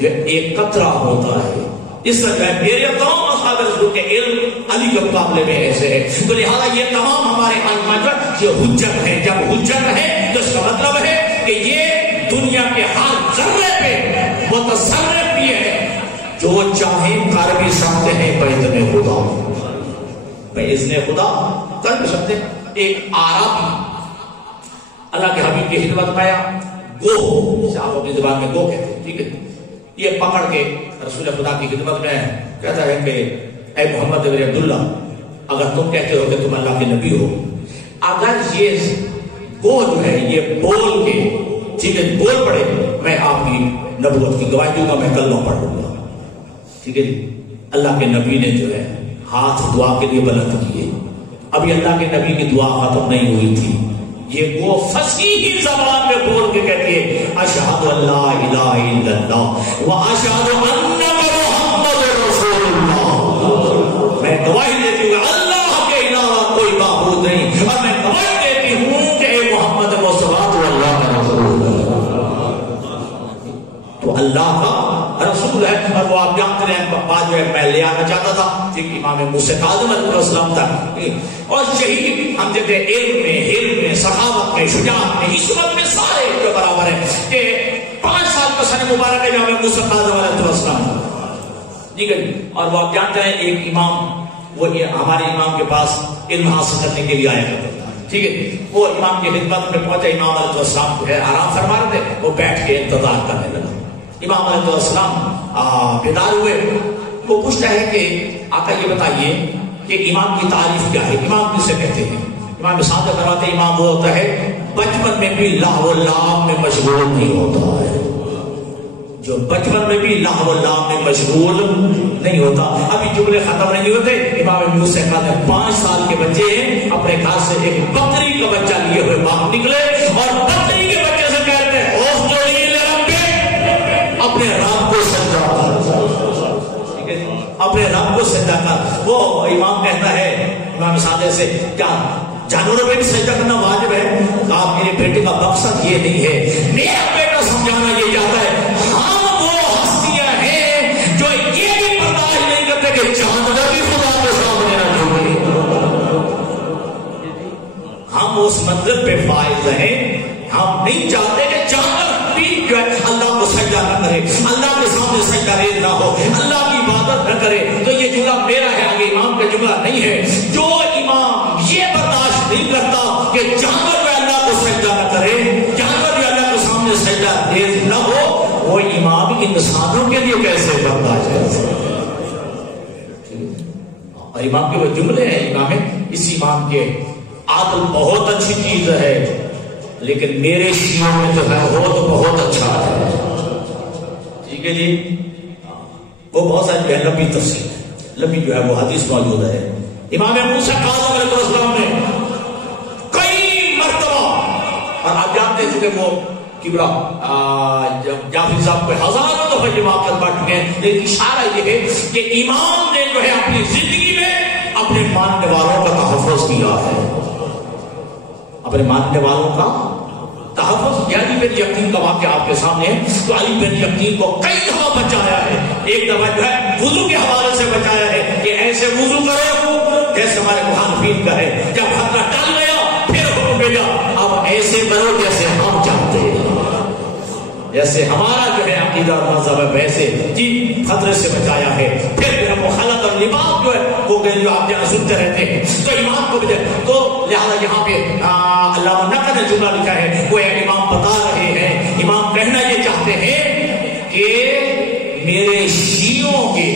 جو ایک قطرہ ہوتا ہے۔ اس طرح میرے تمام اصحاب رسول کے علم علی کے مقابلے میں ایسے ہے، تو لہذا یہ تمام ہمارے علماء جو حجت ہے، جب حجت ہے تو اس کا مطلب ہے کہ یہ دنیا کے ہر ذرے پہ متصرف بھی ہے، جو چاہیں کر بھی سکتے ہیں باذن خدا، باذن خدا کر بھی سکتے ہیں۔ ایک عربی اللہ کے حبیب کی خدمت میں آیا، گو جسے آپ اپنی زبان میں گو کہتے ہیں، ٹھیک ہے، یہ پکڑ کے رسول خدا کی خدمت میں کہتا ہے کہ اے محمد ابن عبداللہ، اگر تم کہتے ہو کہ تم اللہ کے نبی ہو، اگر یہ گو جو ہے یہ بول کے ٹھیک ہے بول پڑے، میں آپ کی نبوت کی گواہی دوں گا، میں کلمہ پڑھ دوں گا، ٹھیک ہے جی۔ اللہ کے نبی نے جو ہے ہاتھ دعا کے لیے بلند کیے، ابھی اللہ کے نبی کی دعا ختم نہیں ہوئی تھی، یہ وہ فصیح زبان میں بول کے کہتی ہے اشہد ان لا الہ الا اللہ واشہد ان محمد رسول اللہ، میں گواہی دیتی ہوں اللہ کے علاوہ کوئی معبود نہیں، اور میں گواہی دیتی ہوں اللہ کا رسول ہے. اور وہ آپ جانتے ہیں بات جو ہے میں لے آنا چاہتا تھا کہ امام موسیٰ کاظم علیہ السلام تک. اور شہید ہم دیکھتے ہیں علم میں، حلم میں، سخاوت میں، شجاعت میں، عصمت میں سارے جو برابر ہیں کہ 5 سال کا سن مبارک ہے امام موسیٰ کاظم علیہ السلام. ٹھیک ہے. اور وہ آپ جانتے ہیں ایک امام وہ ہمارے امام کے پاس علم حاصل کرنے کے لیے آیا کرتا تھا. ٹھیک ہے. وہ امام کی خدمت میں پہنچا. امام علیہ السلام جو ہے آرام فرما رہے تھے. وہ بیٹھ کے انتظار کرنے لگا. امام علیہ السلام بیدار ہوئے. وہ پوچھتا ہے کہ آقا یہ بتائیے کہ امام کی تعریف کیا ہے، امام کسے کہتے ہیں؟ امام صادق فرماتے ہیں امام وہ ہوتا ہے بچپن میں بھی لہو و لعب میں مشغول نہیں ہوتا ہے، جو بچپن میں بھی لہو و لعب میں مشغول نہیں ہوتا. ابھی جملے ختم نہیں ہوتے. امام موسیٰ کاظم 5 سال کے بچے ہیں، اپنے گھر سے ایک بکری کا بچہ لیے ہوئے باہر نکلے اور بکری کے بچے سے کہتے ہیں اپنے رب کو سجدہ کر. ٹھیک ہے جی، اپنے رب کو سجدہ کر. وہ امام کہتا ہے امام صادق سے کیا جانوروں میں بھی سجدہ کرنا واجب ہے؟ آپ میرے بیٹے کا مقصد یہ نہیں ہے، میرا بیٹا سمجھانا یہ چاہتا ہے ہم وہ ہستیاں ہیں جو یہ بھی برداشت نہیں کرتے کہ جانور بھی خدا کے سامنے نہ جھکے. ہم اس منزل پہ فائز ہیں. ہم نہیں چاہتے کہ جانور بھی جو ہے اللہ کو سجدہ نہ کرے، اللہ کے سامنے سجدہ ریز نہ ہو، اللہ کی عبادت نہ کرے. تو یہ جملہ میرا ہے، آگے امام کا جملہ نہیں ہے. جو امام یہ برداشت نہیں کرتا کہ جانور جو اللہ کو سجدہ نہ کرے، جانور جو اللہ کے سامنے سجدہ ریز نہ ہو، وہ امام انسانوں کے لیے کیسے برداشت کر سکتا ہے؟ اور امام کے وہ جملے ہیں امام اس امام کے عادل بہت اچھی چیز ہے لیکن میرے شیعوں میں جو ہے وہ تو بہت اچھا ہے. ٹھیک ہے جی. وہ بہت ساری جو ہے لمبی تفصیل ہے، لمبی جو ہے وہ حدیث موجود ہے. امام موسیٰ کاظم علیہ السلام نے کئی مرتبہ، اور آپ جانتے ہیں چونکہ وہ کبرا جعفری صاحب کو ہزاروں دفعہ یہ واقعات بڑھ چکے ہیں، لیکن اشارہ یہ ہے کہ امام نے جو ہے اپنی زندگی میں اپنے ماننے والوں کا تحفظ کیا ہے. اپنے ماننے والوں کا تحفظ. علی بن یقین کا واقعہ آپ کے سامنے ہے. تو علی بن یقین کو کئی دفعہ بچایا ہے. ایک دفعہ جو ہے وضو کے حوالے سے بچایا ہے کہ ایسے وضو کرو جیسے ہمارے مخالفین کا ہے. جب خطرہ ٹل گیا پھر حکم بھیجا اب ایسے کرو جیسے ہم چاہتے ہیں، جیسے ہمارا جو ہے عقیدہ اور مذہب ہے ویسے. جی خطرے سے بچایا ہے. پھر مخالط اور لباس جو ہے وہ جو آپ جہاں سنتے رہتے ہیں تو امام کو بھی تو لہذا یہاں پہ علامہ نقی نے جملہ لکھا ہے. وہ امام بتا رہے ہیں، امام کہنا یہ چاہتے ہیں کہ میرے شیعوں کے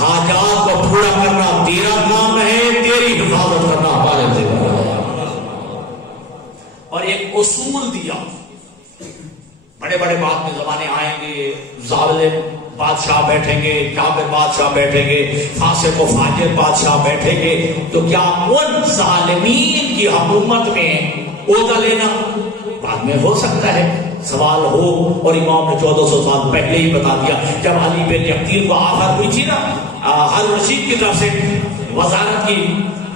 حاجات کو پورا کرنا تیرا کام ہے، تیری حفاظت کرنا ہمارے ذمہ ہے. اور ایک اصول دیا، بڑے بڑے بعد میں زمانے آئیں گے، ظالم بادشاہ بیٹھیں گے، کافر بادشاہ بیٹھیں گے، فاسق و فاجر بادشاہ بیٹھیں گے، تو کیا ان ظالمین کی حکومت میں عہدہ لینا بعد میں ہو سکتا ہے؟ سوال ہو. اور امام نے 1400 سال پہلے ہی بتا دیا. جب علی بن یقین کو آفر ہوئی تھی نا ہارون رشید کی طرف سے وزارت کی،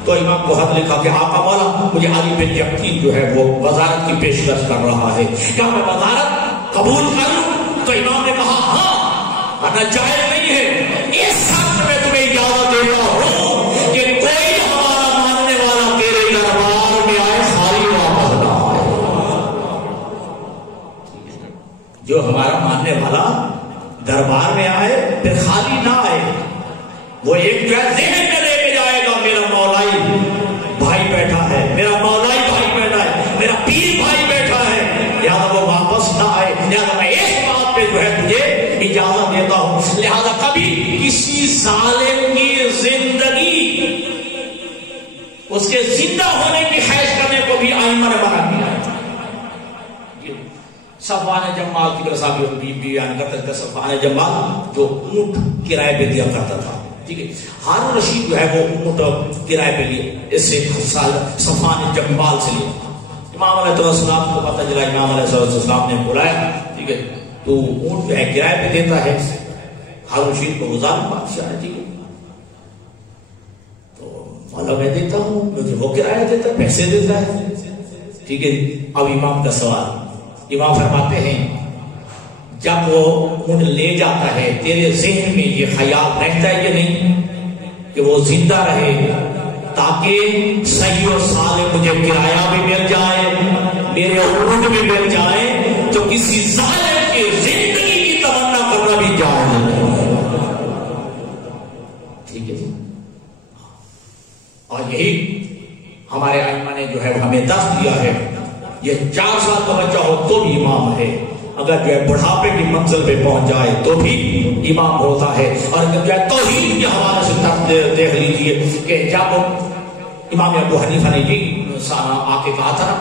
تو امام کو خط لکھا کہ آقا مولا مجھے علی بن یقین جو ہے وہ وزارت کی پیشکش کر رہا ہے، کیا میں وزارت قبول کروں؟ تو امام نے کہا ہاں، ورنہ جائز نہیں ہے. اس شرط میں تمہیں اجازت دیتا ہوں کہ کوئی ہمارا ماننے والا تیرے دربار میں آئے خالی واپس نہ آئے. جو ہمارا ماننے والا دربار میں آئے پھر خالی نہ آئے، وہ ایک جو ہے ذہن میں لے کے جائے گا میرا مولائی بھائی بیٹھا ہے، میرا مولائی بھائی بیٹھا ہے، میرا پیر بھائی بیٹھا ہے، لہذا وہ واپس نہ آئے. لہذا میں اس بات پہ جو ہے تجھے اجازت دیتا ہوں. لہذا کبھی کسی ظالم کی زندگی، اس کے زندہ ہونے کی خواہش کرنے کو بھی آئمہ نے منع کیا ہے. صفوان جمال کی صاحب بیان کرتا تھا، صفوان جمال جو اونٹ کرائے پہ دیا کرتا تھا. ٹھیک ہے. ہارون رشید جو ہے وہ اونٹ کرائے پہ لیے، اس سے صفوان جمال سے لیا. امام علیہ السلام کو پتہ چلا، امام علیہ السلام نے بلایا. ٹھیک ہے. تو اونٹ جو ہے کرائے پہ دیتا ہے ہارون رشید کو، ظالم بادشاہ ہے. ٹھیک ہے. تو مولا میں دیتا ہوں، مجھے وہ کرایہ دیتا ہے، پیسے دیتا ہے. ٹھیک ہے. اب امام کا سوال، امام فرماتے ہیں جب وہ اونٹ لے جاتا ہے تیرے ذہن میں یہ خیال رہتا ہے کہ نہیں کہ وہ زندہ رہے تاکہ صحیح و صالح مجھے کرایہ بھی مل جائے میرے اونٹ بھی مل جائے تو کسی ظالم کی زندگی کی تمنا کرنا بھی جائز ہے. ٹھیک ہے. اور یہی ہمارے ائمہ نے جو ہے ہمیں درس دیا ہے. یہ 4 سال کا بچہ ہو تو بھی امام ہے, اگر جو ہے بڑھاپے کی منزل پہ پہنچ جائے تو بھی امام ہوتا ہے. اور جو ہے توحید کے حوالے سے دیکھ لیجئے کہ جب امام ابو حنیفہ نے یہ آ کے کہا تھا نا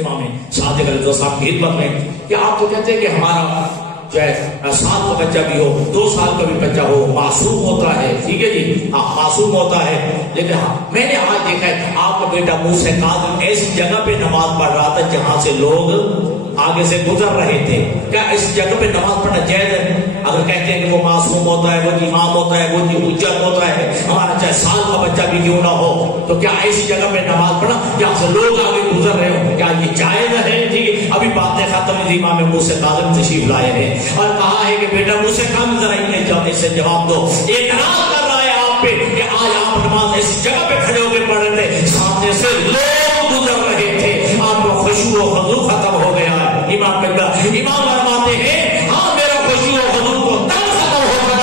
امام صادق علیہ السلام کی خدمت میں کہ آپ تو کہتے ہیں کہ ہمارا جو ہے 1 سال کا بچہ بھی ہو 2 سال کا بھی بچہ ہو معصوم ہوتا ہے. ٹھیک ہے جی, معصوم ہوتا ہے. لیکن میں نے آج دیکھا ہے آپ کا بیٹا موسیٰ کاظم ایسی جگہ پہ نماز پڑھ رہا تھا جہاں سے لوگ آگے سے گزر رہے تھے. کیا اس جگہ پہ نماز پڑھنا جائز ہے؟ اگر کہتے ہیں کہ وہ معصوم ہوتا ہے, وہ امام ہوتا ہے, وہ حجت ہوتا ہے, ہمارا چاہے 1 سال کا بچہ بھی کیوں نہ ہو, تو کیا ایسی جگہ پہ نماز پڑھنا جہاں سے لوگ آگے گزر رہے ہوں کیا یہ جائز ہے؟ ٹھیک ہے, ابھی باتیں ختم ہوئی. امام موسیٰ کاظم تشریف لائے ہیں اور کہا ہے کہ بیٹا موسیٰ کاظم ذرا اس سے جواب دو. اعتراض کر رہا ہے آپ پہ کہ آج آپ نماز اس جگہ پہ کھڑے ہو کے پڑھ رہے تھے, سامنے سے لوگ گزر رہے تھے, آپ کو خشوع و خضوع ختم ہو گیا. امام فرماتے ہیں ہاں میرا خشوع و خضوع کو تب ختم ہوگا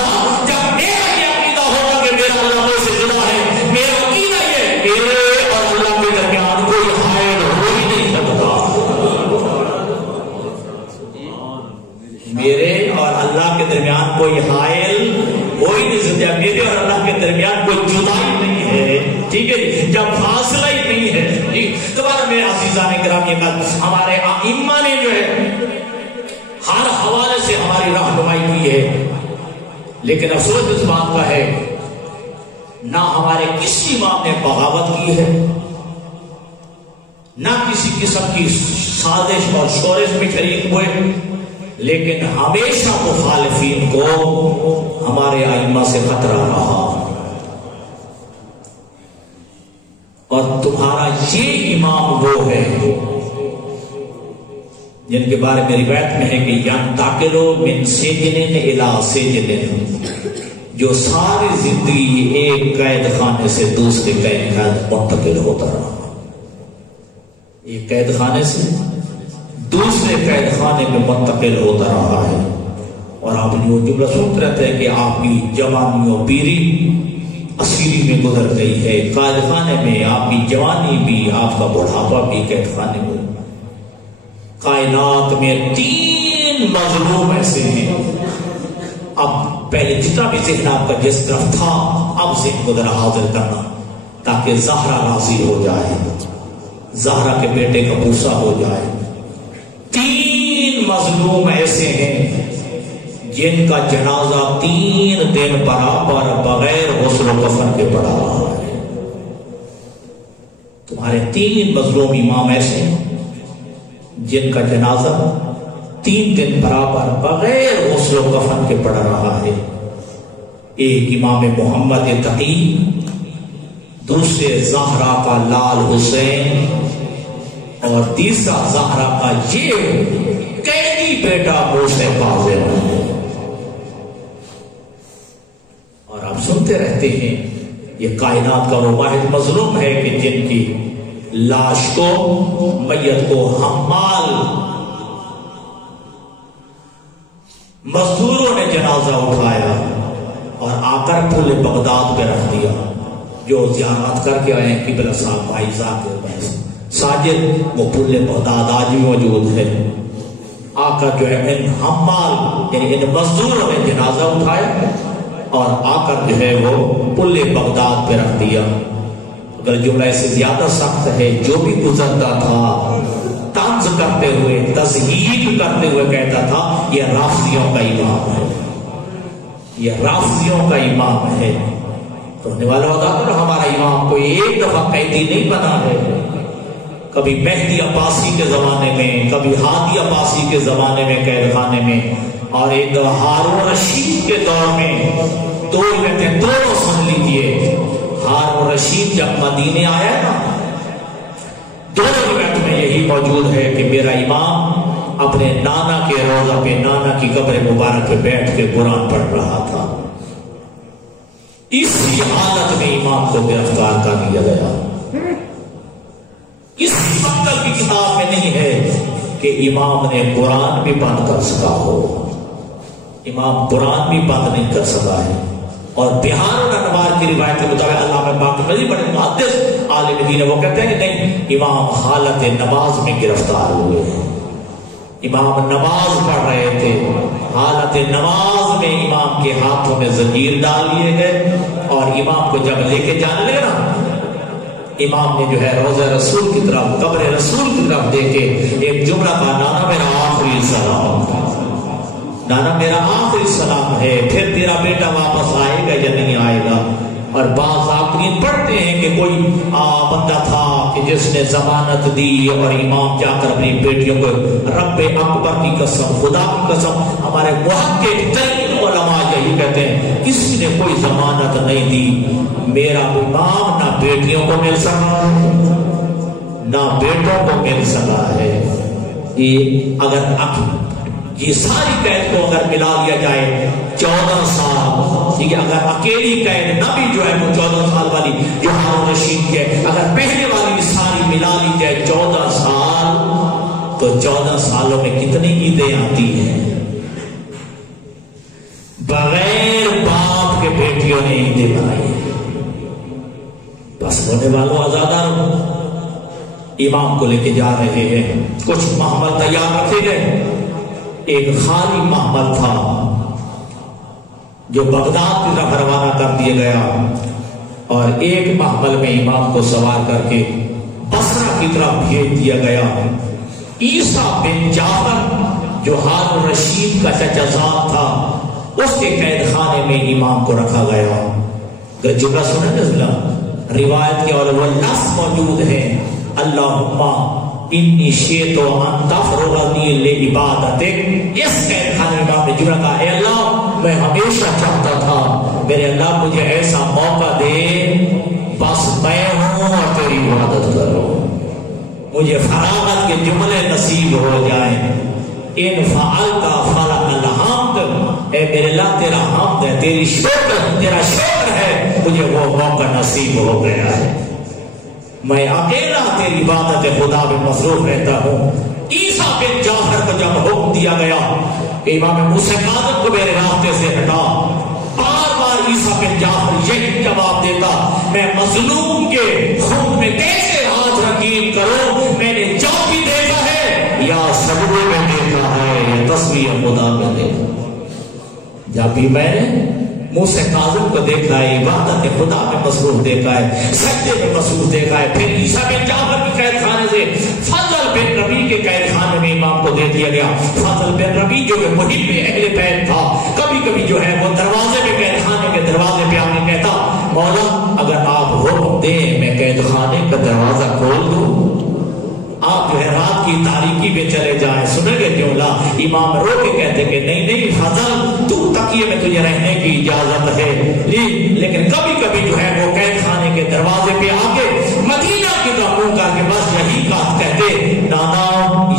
جب میرا یہ عقیدہ ہوگا کہ میرا اللہ مجھ سے جدا ہے. میرا عقیدہ یہ میرے اور اللہ کے درمیان کوئی حائل ہو ہی نہیں سکتا. میرے اور اللہ کے درمیان کوئی حائل ہو ہی نہیں سکتا. میرے اور اللہ کے درمیان کوئی جدائی نہیں ہے. ٹھیک ہے, جب فاصلہ ہی نہیں ہے. دوبارہ میرے عزیزان کرام یہ بات ہمارے ائمہ نے جو ہے ہر حوالے سے ہماری رہنمائی کی ہے, لیکن افسوس اس بات کا ہے نہ ہمارے کسی امام نے بغاوت کی ہے, نہ کسی قسم کی سازش اور شورش میں شریک ہوئے, لیکن ہمیشہ مخالفین کو ہمارے ائمہ سے خطرہ رہا. اور تمہارا یہ امام وہ ہے جن کے بارے میں روایت میں ہے کہ ینتقلو من سجن الی سجن, جو ساری زندگی ایک قید خانے سے دوسرے قید خانے منتقل ہوتا رہا. ایک قید خانے سے دوسرے قید خانے میں منتقل ہوتا رہا ہے. اور آپ جو جملہ سنتے رہتے ہیں کہ آپ کی جوانی و پیری اسیری میں گزر گئی ہے, قید خانے میں آپ کی جوانی بھی آپ کا بڑھاپا بھی قید خانے میں. کائنات میں 3 مظلوم ایسے ہیں. اب پہلے جتنا بھی ذہن آپ کا جس طرف تھا اب ذہن کو ذرا حاضر کرنا تاکہ زہرا راضی ہو جائے, زہرا کے بیٹے کا بوسا ہو جائے. 3 مظلوم ایسے ہیں جن کا جنازہ 3 دن برابر بغیر غسل و کفن کے پڑا رہا ہے. تمہارے 3 مظلوم امام ایسے ہیں جن کا جنازہ 3 دن برابر بغیر غسل و کفن کے پڑا رہا ہے. ایک امام محمد تقی, دوسرے زہرا کا لال حسین, اور تیسرا زہرا کا یہ قیدی بیٹا موسیٰ کاظم. اور آپ سنتے رہتے ہیں یہ کائنات کا وہ واحد مظلوم ہے کہ جن کی لاش کو میت کو حمال مزدوروں نے جنازہ اٹھایا اور آ کر پل بغداد پہ رکھ دیا. جو زیارت کر کے آئے ہیں قبلہ صاحب بھائی ذاکر ساجد, وہ پل بغداد آج بھی موجود ہے. آ کر جو ہے ان حمال یعنی ان مزدوروں نے جنازہ اٹھایا اور آ کر جو ہے وہ پل بغداد پہ رکھ دیا. اگر جملہ اس سے زیادہ سخت ہے, جو بھی گزرتا تھا طنز کرتے ہوئے تضحیق کرتے ہوئے کہتا تھا یہ رافضیوں کا امام ہے, یہ رافضیوں کا امام ہے. تو ہونے والا ہوتا ہے ہمارا امام کوئی ایک دفعہ قیدی نہیں بنا ہے. کبھی مہدی عباسی کے زمانے میں, کبھی ہادی عباسی کے زمانے میں قید خانے میں, اور ایک دفعہ ہارون رشید کے دور میں. 2 روایتیں دونوں سن لیجیے. ہارون رشید جب مدینے آیا نا, دونوں روایت میں یہی موجود ہے کہ میرا امام اپنے نانا کے روضہ پہ، نانا کی قبر مبارک پہ بیٹھ کے قرآن پڑھ رہا تھا۔ اسی حالت میں امام کو گرفتار کر لیا گیا۔ کسی مکتب کی کتاب میں نہیں ہے کہ امام نے قرآن بھی بند کر سکا ہو۔ امام قرآن بھی بند نہیں کر سکا ہے۔ اور بہار الانوار کی روایت کے مطابق علامہ باقر بڑے محدث عالم دین وہ کہتے ہیں کہ نہیں، امام حالت نماز میں گرفتار ہوئے ہیں۔ امام نماز پڑھ رہے تھے، حالت نماز میں امام کے ہاتھوں میں زنجیر ڈال لیے گئے، اور امام کو جب لے کے جانے لگے نا، امام نے جو ہے روضہ رسول کی طرف، قبر رسول کی طرف دیکھے ایک جملہ کہا، نانا میرا آخری سلام، نانا میرا آخری سلام ہے، پھر تیرا بیٹا واپس آئے گا یا نہیں آئے گا۔ اور بعض آخرین پڑھتے ہیں کہ کوئی بندہ تھا کہ جس نے ضمانت دی، اور امام جا کر اپنی بیٹیوں کو، رب اکبر کی قسم، خدا کی قسم، ہمارے محقق ترین علماء یہی کہتے ہیں کسی نے کوئی ضمانت نہیں دی، میرا امام نہ بیٹیوں کو مل سکا نہ بیٹوں کو مل سکا ہے۔ یہ اگر یہ ساری قید کو اگر ملا لیا جائے 14 سال، ٹھیک ہے، اگر اکیلی قید نہ بھی جو ہے وہ 14 سال والی جو ہارون رشید کے، اگر پہلے والی ساری ملا لی جائے 14 سال، تو 14 سالوں میں کتنی عیدیں آتی ہیں؟ بغیر باپ کے بیٹیوں نے عیدیں بنائی ہیں۔ بس ہونے والوں آزادہ رہو۔ امام کو لے کے جا رہے ہیں، کچھ محمل تیار رکھے گئے۔ ایک خالی محمل تھا جو بغداد کی طرف روانہ کر دیا گیا، اور ایک محمل میں امام کو سوار کر کے بصرہ کی طرف بھیج دیا گیا۔ عیسیٰ بن جعفر جو ہارون رشید کا چچا زاد تھا، اس کے قید خانے میں امام کو رکھا گیا۔ جملہ سنیں نزلہ روایت کے اور وہ لفظ موجود ہے، اللہم انی شیط و ان تفرغنی لعبادتک۔ اس قید خانے میں امام نے جملہ کہا، اے اللہ میں ہمیشہ چاہتا تھا میرے اللہ مجھے ایسا موقع دے، بس میں ہوں اور تیری عبادت کروں، مجھے فراغت کے جملے نصیب ہو جائیں۔ ان فعلت فلک الحمد، اے میرے اللہ تیرا حمد ہے، تیری شکر، تیرا شکر ہے، مجھے وہ موقع نصیب ہو گیا ہے، میں اکیلا تیری عبادت خدا میں مصروف رہتا ہوں۔ عیسیٰ بن جعفر کو جب حکم دیا گیا کہ امام موسیٰ کاظم کو میرے راستے سے ہٹا، بار بار عیسیٰ بن جعفر یہی جواب دیتا، میں مظلوم کے خون میں کیسے ہاتھ رنگین کروں، میں نے جب بھی دیکھا ہے یا سجدے میں دیکھا ہے یا تصویر خدا میں دیکھا، جب بھی میں نے موسیٰ کاظم کو دیکھا ہے، عبادت خدا میں مصروف دیکھا ہے، سجدے میں مصروف دیکھا ہے۔ پھر عیسیٰ بن جعفر کی قید خانے سے فضل بن ربیع کے قید خانے میں امام کو دے دیا گیا۔ فضل بن ربیع جو محب اہل بیت تھا، کبھی کبھی جو ہے وہ دروازے میں، قید خانے کے دروازے پہ آ کے کہتا، مولا اگر آپ حکم دیں میں قید خانے کا دروازہ کھول دوں، آپ جو ہے رات کی تاریکی میں چلے جائیں۔ سنیں گے جملہ، امام رو کے کہتے کہ نہیں نہیں فضل، تو تکیے میں تجھے رہنے کی اجازت ہے، لیکن کبھی کبھی جو ہے وہ قید خانے کے دروازے پہ آ کے مدینہ کی طرف منہ کر کے بس یہی بات کہتے، نانا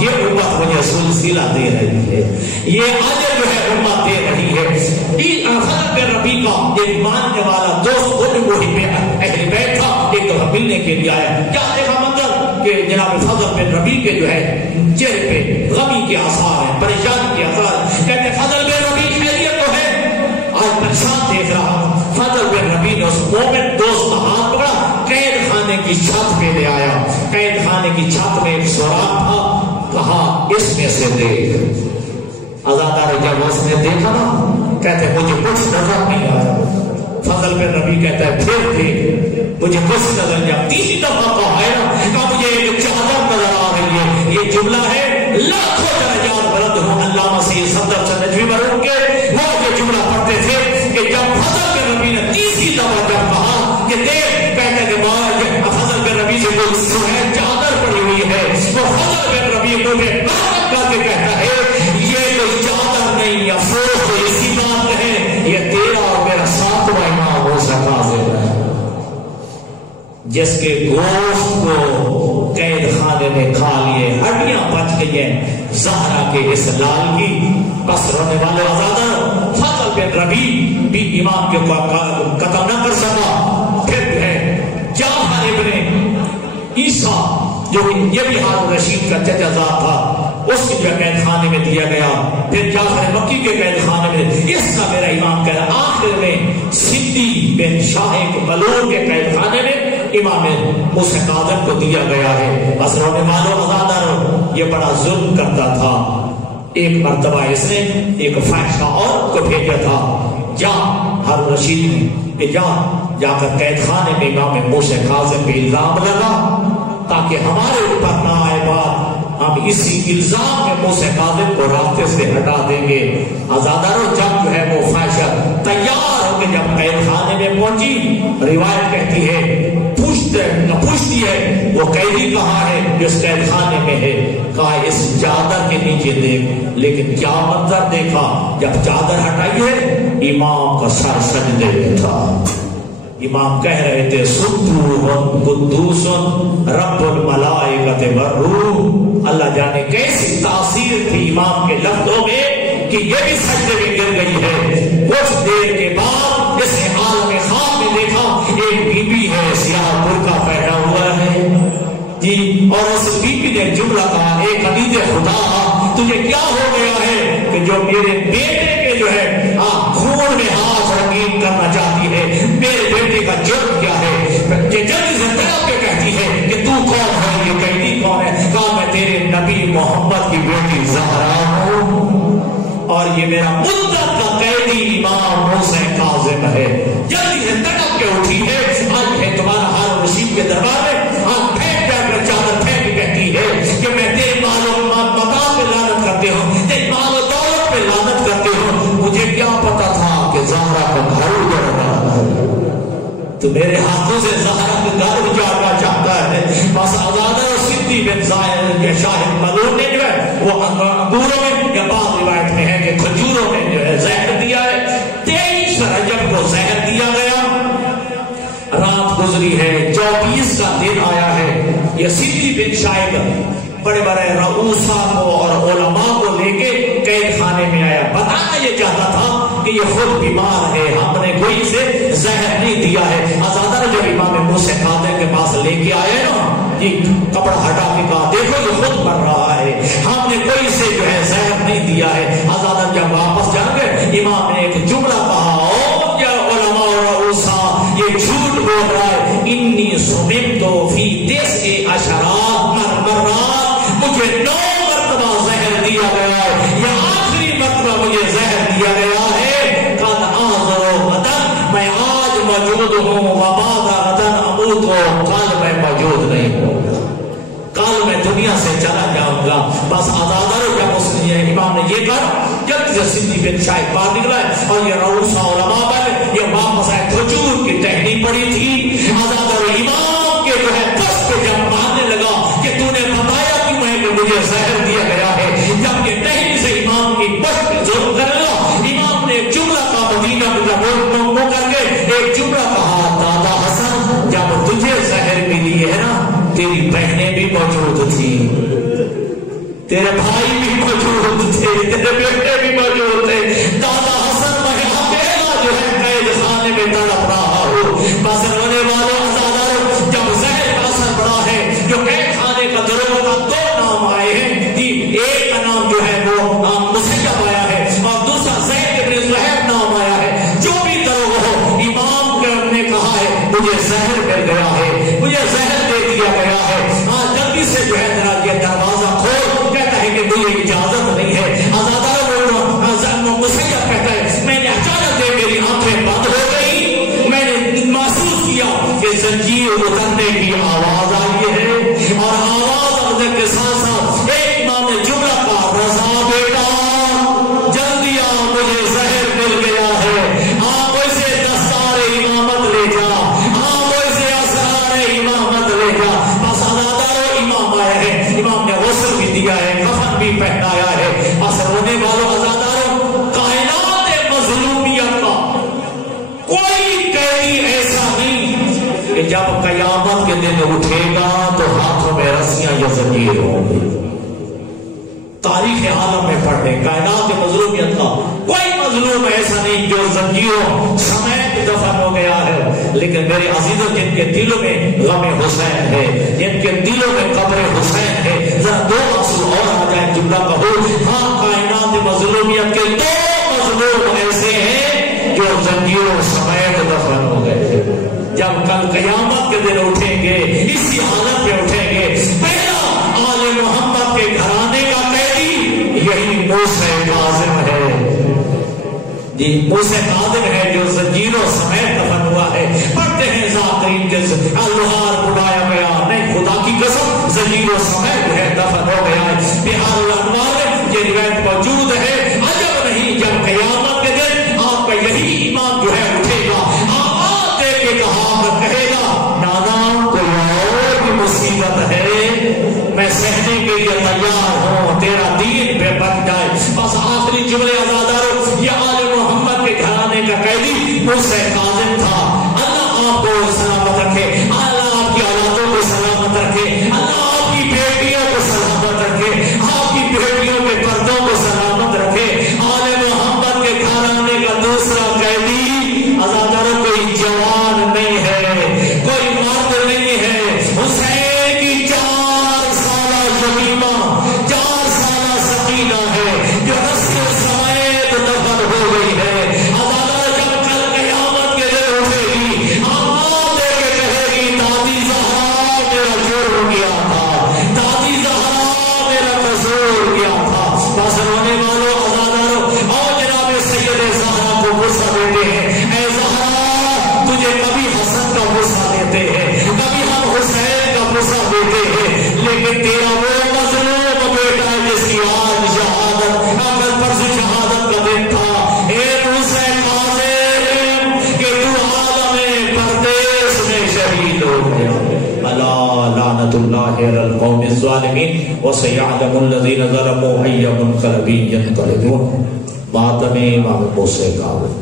یہ امت مجھے سلسلہ دے رہی ہے، یہ اجر جو ہے امت دے رہی ہے۔ فضل بن ربیع کا ایک ماننے والا دوست وہ بھی وہی اہل بیت تھا، ایک دفعہ ملنے کے لیے آیا، کیا دیکھا منظر کہ جناب فضل بن ربیع کے جو ہے چہرے پہ غمی کے آثار ہیں، پریشانی کے آثار ہیں، کہتے فضل بن ربیع خیریت تو ہے، آج پریشان دیکھ رہا ہوں۔ فضل بن ربیع نے اس مومن دوست کا ہاتھ پکڑا، قید خانے کی چھت پہ لے آیا، قید خانے کی چھت میں ایک سوراخ تھا، کہا اس میں سے دیکھ۔ آزادار جب اس نے دیکھا نا، کہتے مجھے کچھ نظر نہیں آیا۔ فضل بن ربیع کہتا ہے پھر دیکھ، مجھے کچھ نظر نہیں آیا۔ تیسری دفعہ کہا ہے نا، کہا مجھے ایک چادر نظر آ رہی ہے۔ یہ جملہ ہے لاکھوں درجات بلند ہوں علامہ سید صفدر چند نجوی مرحوم کے، وہ یہ جملہ پڑھتے تھے کہ جب فضل بن ربیع نے تیسری دفعہ جب کہا کہ دیکھ، کہتے کہ فضل بن ربیع سے جو ہے چادر پڑی ہوئی ہے، وہ فضل بن ربیع کو کر کے کہتا ہے یہ کوئی چادر نہیں، افسوس تو اسی بات ہے، یہ تیرا اور میرا ساتواں امام موسیٰ کاظم ہے، جس کے گوشت کو قید خانے میں کھا لیے، ہڈیاں بچ گئی ہیں، زہرا کے اس لال کی بس رونے والے آزادہ فضل بن ربیع بھی امام کے قتل نہ کر سکا. پھر ہے جعفر ابن عیسیٰ جو یہ بھی ہارون رشید کا چچا زاد تھا, اس کی جو قید خانے میں دیا گیا. پھر جعفر مکی کے قید خانے میں. اس کا میرا امام کہہ رہا آخر میں سندی بن شاہ بلور کے قید خانے میں امام موسیٰ کاظم کو دیا گیا ہے. بس رونے والوں آزادہ یہ بڑا ظلم کرتا تھا. ایک مرتبہ اس نے ایک فاحشہ عورت کو بھیجا تھا, جا ہارون رشید نے جا کر قید خانے میں امام موسیٰ کاظم پہ الزام لگا تاکہ ہمارے اوپر نہ آئے بات, ہم اسی الزام میں موسیٰ کاظم کو راستے سے ہٹا دیں گے. آزادارو جب جو ہے وہ فاحشہ تیار ہو کے جب قید خانے میں پہنچی, روایت کہتی ہے پوچھتی ہے وہ قیدی کہاں ہے جو اس قید خانے میں ہے. کہا اس چادر کے نیچے دیکھ. لیکن کیا منظر دیکھا, جب چادر ہٹائی ہے امام کا سر سجدے میں تھا. امام کہہ رہے تھے سبوح قدوس رب الملائکۃ والروح. اللہ جانے کیسی تاثیر تھی امام کے لفظوں میں کہ یہ بھی سجدے میں گر گئی ہے. کچھ دیر کے بعد اس نے عالم خواب میں دیکھا ایک بی بی ہے, سیاہ برقع پہنا ہوا ہے جی, اور اس بی بی نے جملہ کہا اے قدید خدا تجھے کیا ہو گیا ہے کہ جو میرے بیٹے کے جو ہے خون میں ہاتھ رنگین کرنا چاہتی ہے. میرے بیٹے کا جرم کیا ہے؟ کہ جلدی سے تڑپ کے کہتی ہے کہ تو کون ہے, یہ قیدی کون ہے؟ کہا میں تیرے نبی محمد کی بیٹی زہرا ہوں اور یہ میرا مدت کا قیدی امام موسیٰ کاظم ہے. جلدی سے تڑپ کے اٹھی ہے, آج ہے تمہارا ہارون رشید کے دربار میں پھینک جا کر چادر پھینک کہتی ہے کہ میں تیرے مال و مقام پہ لعنت کرتے ہوں, تیرے مال و دولت پہ لعنت کرتے ہوں. مجھے کیا پتا تھا کہ زہرا کا گھر اجڑ رہا ہے, تو میرے ہاتھوں سے زہرا کا گھر اجاڑنا چاہتا ہے. بس آزادہ سندی بن زاہد کے شاہد ملون نے جو ہے وہ انگوروں میں یا بعض روایت میں ہے کہ کھجوروں میں جو ہے زہر دیا ہے. 23 رجب کو زہر دیا گیا, رات گزری ہے, 24 کا دن آیا ہے. یہ سندی بن شاہد بڑے بڑے رؤوسا کو اور علماء کو لے کے قید خانے میں آیا. بتانا یہ چاہتا تھا کہ یہ خود بیمار ہے, ہم نے کوئی سے زہر نہیں دیا ہے. آزادہ جب امام موسیٰ کاظم کے پاس لے کے آئے نا, یہ کپڑا ہٹا کے کہا دیکھو یہ خود مر رہا ہے, ہم نے کوئی سے جو ہے زہر نہیں دیا ہے. آزادہ جب واپس جا گئے امام نے ایک جملہ کہا, او یا علماء و رؤوسا یہ جھوٹ بول رہا ہے, انی سممت فی 10 اشراط مرات, مجھے 9 مرتبہ زہر دیا گیا ہے, یہ آخری مرتبہ مجھے زہر دیا گیا ہے. قد آذر غدن, میں آج موجود ہوں, وبعد غدن اموت, کل میں موجود نہیں ہوں, کل میں دنیا سے چلا جاؤں گا. بس آزادہ جب اس نے امام نے یہ کہا, جلد سے سندی بن شاہد باہر نکلا ہے اور یہ رؤوسا علماء پر یہ واپس آئے. کھجور کی ٹہنی پڑی تھی. آزادہ امام کے جو ہے بس پہ جب مارنے لگا کہ تو نے بتایا کیوں ہے کہ مجھے زہر دیا گیا ہے, جب یہ ٹہنی سے امام کی بس پہ ظلم کرنے لگا, امام نے ایک جملہ کہا, مدینہ میں کر کے ایک جملہ کہا, دادا حسن جب تجھے زہر ملی ہے نا تیری بہنیں بھی موجود تھی, تیرے بھائی بھی موجود تھے, تیرے بیٹے بھی موجود تھے. دادا حسن میں اکیلا جو ہے قید خانے میں تڑپ رہا ہوں. بس رونے والوں آزاداروں, جب زہر کا اثر بڑا ہے, جو قید خانے کا دروازہ کا 2 نام آئے ہیں, ایک کا نام جو ہے وہ مسیب آیا ہے اور دوسرا زید بن زہر نام آیا ہے. جو بھی دروغ ہو, امام نے کہا ہے مجھے زہر مل گیا ہے, مجھے زہر دے دیا گیا ہے. جلدی سے جو ہے ذرا یہ دروازہ کھول, کہتا ہے کہ مجھے اجازت نہیں ہے. آزادہ مسیب کہتا ہے میں نے اچانک میری آنکھیں بند ہو گئی, میں نے محسوس کیا کہ زنجیر اترنے کی آواز آئی ہے, اور آواز آنے کے ساتھ ساتھ ایک امام نے جملہ کہا, رضا بیٹا جلدی آ, مجھے زہر مل گیا ہے, آپ اسے دستار امامت لے جا, آپ اسے اسرار امامت لے جا. بس آزادہ امام آئے ہیں, عالم میں پڑھ لیں کائنات مظلومیت کا کوئی مظلوم ایسا نہیں جو زنجیروں سمیت دفن ہو گیا ہے، لیکن میرے عزیزوں جن کے دلوں میں غم حسین ہے، جن کے دلوں میں قبر حسین ہے، ذرا دو آنسو اور آ جائیں جملہ کہو ہاں کائنات مظلومیت کے دو مظلوم ایسے ہیں جو زنجیروں سمیت دفن ہو گئے. جب کل قیامت کے دن اٹھیں گے اسی حالت میں اٹھیں گے، پہلا آل محمد کے گھرانے کا قیدی یہی موسیٰ کاظم ہے. جی موسیٰ کاظم ہے جو زنجیروں سمیت دفن ہوا ہے. پڑھتے ہیں ذاکرین کے الوہار اڑایا گیا، نہیں خدا کی قسم زنجیروں سمیت ہے دفن ہو گیا ہے. بہار الانوار میں یہ روایت موجود ہے. عجب نہیں جب قیامت کے دن آپ کا یہی ایمان جو ہے اٹھے گا، آواز دے کے کہا کہے گا نانا کوئی اور بھی مصیبت ہے میں سہنے کے لیے تیار ہوں، تیرا دین پہ بن جائے. بس آخری جملے عزادارو، یہ آل محمد کے گھرانے کا قیدی موسیٰ کاظم تھا. اللہ آپ کو سلامت رکھے، اللہ آپ کی اولادوں کو سلامت رکھے، اللہ آپ کی بیٹیوں کو سلامت رکھے، آپ کی بیٹیوں کے پردوں کو سلامت رکھے. آل محمد کے گھرانے کا دوسرا قیدی عزادارو کوئی جوان نہیں ہے، کوئی مرد نہیں ہے. حسین کی 4 سالہ یتیمہ، 4 سالہ سکینہ ہے جو رسل سمیت دفن ہو گئی ہے. عزادارو جب کل قیامت کے دن اٹھے گی، آواز دے کے کہے گی دادی زہرا میرا جرم کیا تھا، دادی زہرا میرا قصور کیا تھا. بس رونے والوں عزادارو اور جناب سید زہرا کو غصہ دیتے ہیں، اے زہرا تجھے کبھی حسن کا غصہ دیتے ہیں، کبھی ہم حسین کا غصہ دیتے ہیں، لیکن تیرا وہ مظلوم بیٹا ہے جس کی آج شہادت اگر فرض شہادت کا دن تھا. اے موسیٰ کاظم کہ تو عالم پردیس میں شہید ہو گیا. الا لعنت اللہ علی القوم الظالمین وسیعلم الذین ظلموا ای منقلب ینقلبون. ماتم امام موسیٰ کاظم.